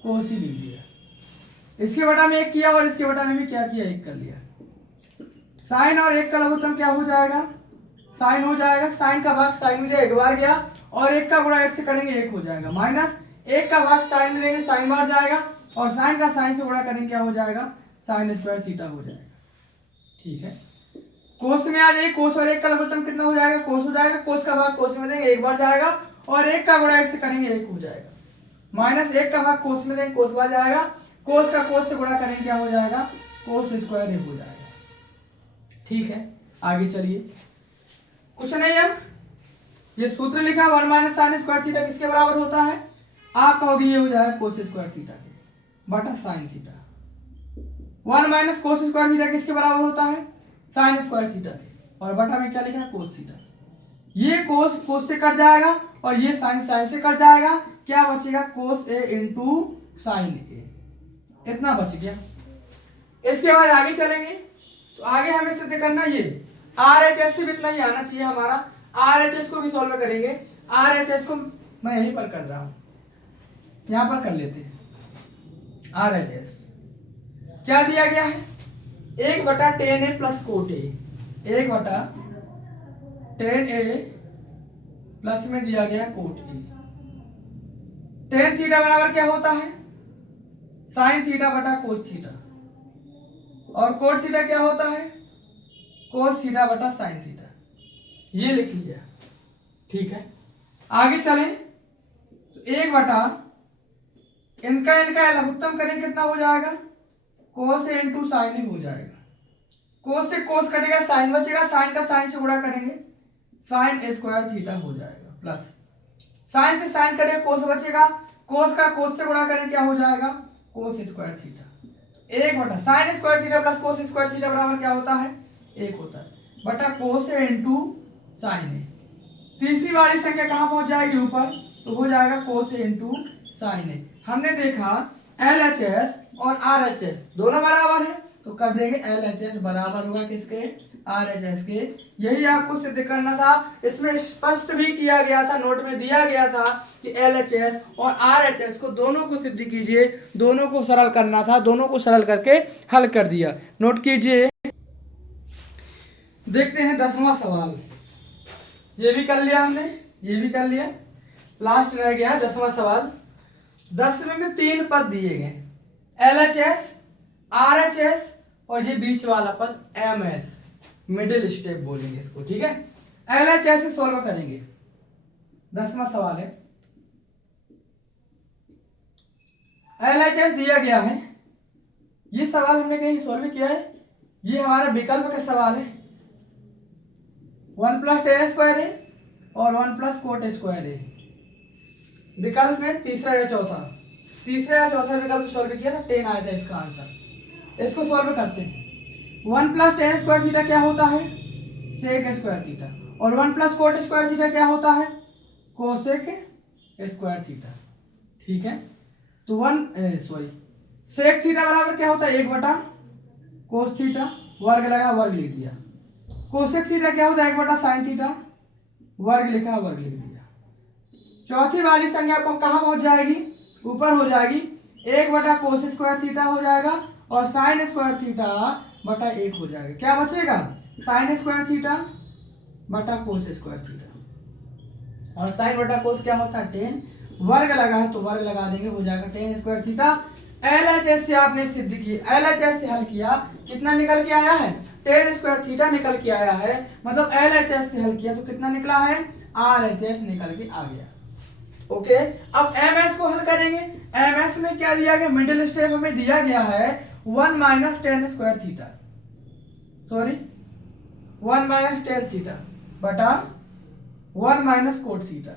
कोस ही लिख दिया। इसके बटा में 1 किया और इसके बटा में भी क्या किया, 1 कर लिया। साइन और 1 का लघुत्तम क्या हो जाएगा, साइन हो जाएगा। साइन का भाग साइन में एक बार गया और 1 का गुणा 1 से करेंगे 1 हो जाएगा। माइनस 1 का भाग साइन में देंगे, साइन बार जाएगा और साइन का साइन से गुणा करेंगे, क्या हो जाएगा, साइन स्क्वायर थीटा हो जाएगा, ठीक है। कोस में आ जाइए, कोस और 1 का लघुत्तम कितना हो जाएगा, कोस हो जाएगा। कोस का भाग कोस में देंगे 1 बार जाएगा और 1 का गुणा 1 से करेंगे 1 हो जाएगा। माइनस 1 का भाग कोस में देंगे, कोस बार जाएगा। कोस का कोस से गुणा करेंगे, क्या हो जाएगा, कोस स्क्वायर 1 हो जाएगा, ठीक है। आगे चलिए, कुछ नहीं है, ये सूत्र लिखा 1 माइनस साइन स्क्वायर थीटा किसके बराबर होता है, आप कहोगे ये हो जाएगा कोस स्क्वायर थीटा के बटा sine theta. 1 minus cos square theta किसके बराबर होता है, साइन स्क्वायर थीटा के, और बटा में क्या लिखा है, कोस थीटा। ये कोस कोस से कट जाएगा और ये साइन साइन से कट जाएगा, क्या बचेगा, कोस ए इंटू साइन ए, इतना बच गया। इसके बाद आगे चलेंगे, तो आगे हमें सिद्ध करना ये RHS से भी इतना ही आना चाहिए हमारा। RHS को भी सॉल्व करेंगे। RHS को मैं यहीं पर कर रहा हूं, यहां पर कर लेते हैं। RHS क्या दिया गया है, 1/10A plus cot A, 1/10A plus में दिया गया कोट ए। टेन थीटा बराबर क्या होता है, साइन थीटा बटा कोस थीटा, और कोट थीटा क्या होता है, कोस थीटा बटा साइन थीटा। ये लिख लिया, ठीक है। आगे चलें, तो 1/, इनका लघुत्तम करें, कितना हो जाएगा, कोस ए इंटू साइन ए हो जाएगा। कोस से कोस कटेगा, साइन बचेगा, साइन का साइन से गुणा करेंगे, साइन स्क्वायर थीटा हो जाएगा, प्लस साइन से साइन कटेगा, कोस बचेगा, कोस का कोस से गुणा करें, क्या हो जाएगा, कोस square theta. 1/, sign square theta plus cos square theta बराबर क्या होता है, 1 होता है, बटा कोस ए इंटू साइन ए। तीसरी वाली संख्या कहाँ पहुंच जाएगी, ऊपर, तो हो जाएगा कोस ए इंटू साइन ए। हमने देखा LHS और RHS दोनों बराबर है, तो कर देंगे LHS बराबर होगा किसके, RHS के। यही आपको सिद्ध करना था। इसमें स्पष्ट भी किया गया था, नोट में दिया गया था कि LHS और RHS को दोनों को सिद्ध कीजिए, दोनों को सरल करना था, दोनों को सरल करके हल कर दिया। नोट कीजिए, देखते हैं 10वां सवाल। ये भी कर लिया हमने, ये भी कर लिया, लास्ट रह गया है 10वां सवाल। 10वें में 3 पद दिए गए, LHS, RHS और ये बीच वाला पद MS, मिडिल स्टेप बोलेंगे इसको, ठीक है। LHS से सॉल्व करेंगे, 10वां सवाल है। LHS दिया गया है, ये सवाल हमने कहीं सॉल्व किया है, ये हमारा विकल्प का सवाल है। 1 + tan स्क्वायर है और 1 + कोट स्क्वायर है। विकल्प में तीसरा या चौथा विकल्प सॉल्व किया था, 10 आया था इसका आंसर। इसको सॉल्व करते हैं। 1 + tan स्क्वायर थीटा क्या होता है, सेक स्क्वायर थीटा, और 1 + कोट स्क्वायर थीटा क्या होता है, कोसेक स्क्वायर थीटा, ठीक है। तो सेक थीटा बराबर क्या होता है, 1/कोस थीटा, वर्ग लगा वर्ग लिख दिया। कोसेक थीटा क्या होता है, 1/sin थीटा, वर्ग लिखा वर्ग लिख दिया। चौथी वाली संख्या को कहाँ पहुंच जाएगी, ऊपर हो जाएगी, 1/कोस स्क्वायर थीटा हो जाएगा और साइन स्क्वायर थीटा बटा 1 हो जाएगा। क्या बचेगा, साइन स्क्वायर थीटा बटा कोस स्क्वायर थीटा, और साइन बटा कोस क्या होता है, 10, वर्ग लगा है तो वर्ग लगा देंगे, हो जाएगा 10 स्क्वायर थीटा। LHS से आपने सिद्ध की, LHS से हल किया, कितना निकल के आया है, 10 स्क्वायर थीटा निकल के आया है। मतलब LHS से हल किया तो कितना निकला है, RHS निकल के आ गया। ओके, अब MS को हल करेंगे। MS में क्या दिया गया, मिडिल स्टेप हमें दिया गया है 1 - tan square theta, 1 - tan theta बटा 1 माइनस कोट थीटा,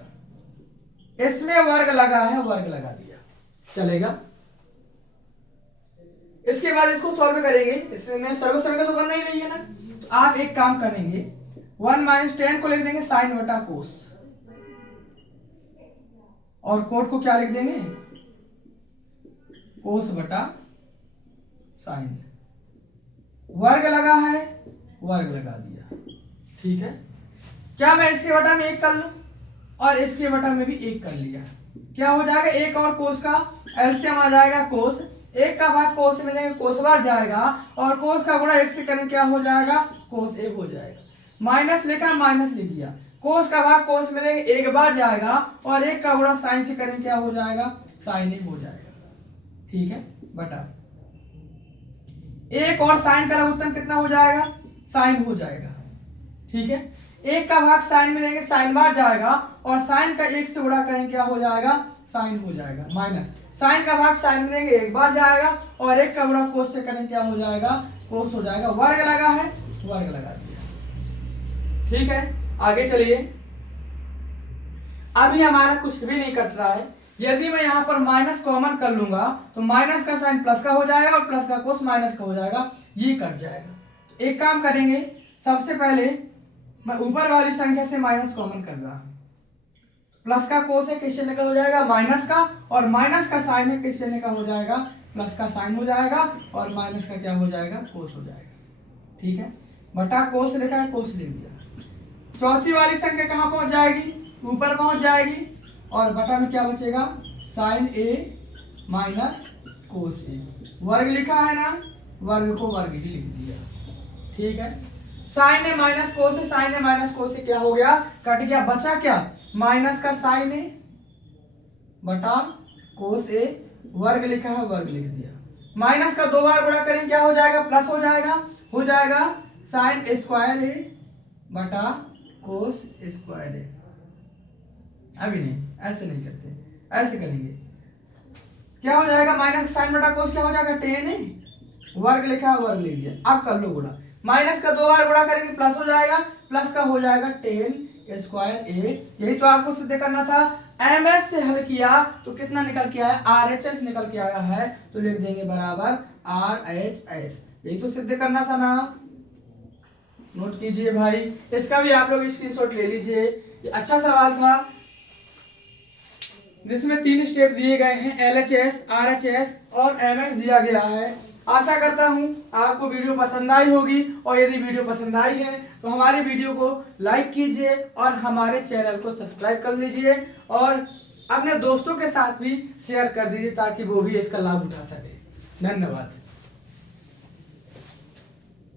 इसमें वर्ग लगा है, वर्ग लगा दिया, चलेगा। इसके बाद इसको सॉल्व करेंगे, इसमें सर्वसमीकरण तो बनना ही नहीं है ना, तो आप एक काम करेंगे 1 माइनस टेन को लिख देंगे साइन बटा कोस, और कोट को क्या लिख देंगे, कोस बटा साइन, वर्ग लगा है, वर्ग लगा दिया, ठीक है। क्या मैं इसके बटा में 1 कर लूं और इसके बटा में भी 1 कर लिया, क्या हो जाएगा, 1 और कोस का एलसीएम आ जाएगा कोस, 1 का भाग कोस में देंगे कोस बार जाएगा, और कोस का गुणा 1 से करें क्या हो जाएगा, कोस 1 हो जाएगा, माइनस लिखा माइनस लिख दिया, कोस का भाग कोस में देंगे 1 बार जाएगा, और 1 का गुणा साइन से करें क्या हो जाएगा, साइन 1 हो जाएगा, ठीक है, बटा 1 और साइन का लघुत्तम कितना हो जाएगा, साइन हो जाएगा, ठीक है। 1 का भाग साइन में देंगे साइन बार जाएगा, और साइन का 1 से गुणा करें क्या हो जाएगा, साइन हो जाएगा, माइनस साइन का भाग साइन में देंगे 1 बार जाएगा, और 1 का गुणा कोस से करें क्या हो जाएगा, कोस हो जाएगा, वर्ग लगा है, वर्ग लगा दिया, ठीक है। आगे चलिए, अभी हमारा कुछ भी नहीं कट रहा है, यदि मैं यहाँ पर माइनस कॉमन कर लूंगा तो माइनस का साइन प्लस का हो जाएगा, और प्लस का कोस माइनस का हो जाएगा, ये कट जाएगा। तो एक काम करेंगे, सबसे पहले मैं ऊपर वाली संख्या से माइनस कॉमन कर रहा हूं, प्लस का कोस है किस चिन्ह का हो जाएगा, माइनस का, और माइनस का साइन है किस चिन्ह का हो जाएगा, प्लस का साइन हो जाएगा, और माइनस का क्या हो जाएगा, कोस हो जाएगा, ठीक है, बटा कोस लिखा है, कोस लिख दिया। चौथी वाली संख्या कहाँ पहुंच जाएगी, ऊपर पहुंच जाएगी, और बटा में क्या बचेगा, साइन ए माइनस कोस ए, वर्ग लिखा है ना, वर्ग को वर्ग ही लिख दिया, ठीक है। साइन ए माइनस कोस ए, साइन ए माइनस कोस ए क्या हो गया, कट गया, बचा क्या, माइनस का साइन ए बटा कोस ए, वर्ग लिखा है, वर्ग लिख दिया, माइनस का 2 बार गुणा करें क्या हो जाएगा, प्लस हो जाएगा साइन स्क्वायर ए बटा कोस स्क्वायर ए। अभी नहीं, ऐसे नहीं करते, ऐसे करेंगे, क्या हो जाएगा, माइनस साइन बटा कोस क्या हो जाएगा, टेन ए, वर्ग लिखा, वर्ग लिख दिया, अब कर लो गुणा, माइनस का 2 बार गुणा करेंगे प्लस हो जाएगा, प्लस का हो जाएगा टेन स्क्वायर ए, यही तो आपको सिद्ध करना था। एमएस से हल किया तो कितना निकल के आया, आरएचएस निकल के आया है, तो लिख देंगे बराबर आरएचएस, यही तो सिद्ध करना था ना, नोट कीजिए भाई, इसका भी आप लोग स्क्रीनशॉट ले लीजिए, ये अच्छा सवाल था जिसमें 3 स्टेप दिए गए हैं, एलएचएस, आरएचएस और एमएस दिया गया है। आशा करता हूं आपको वीडियो पसंद आई होगी, और यदि वीडियो पसंद आई है तो हमारे वीडियो को लाइक कीजिए और हमारे चैनल को सब्सक्राइब कर लीजिए, और अपने दोस्तों के साथ भी शेयर कर दीजिए ताकि वो भी इसका लाभ उठा सके। धन्यवाद।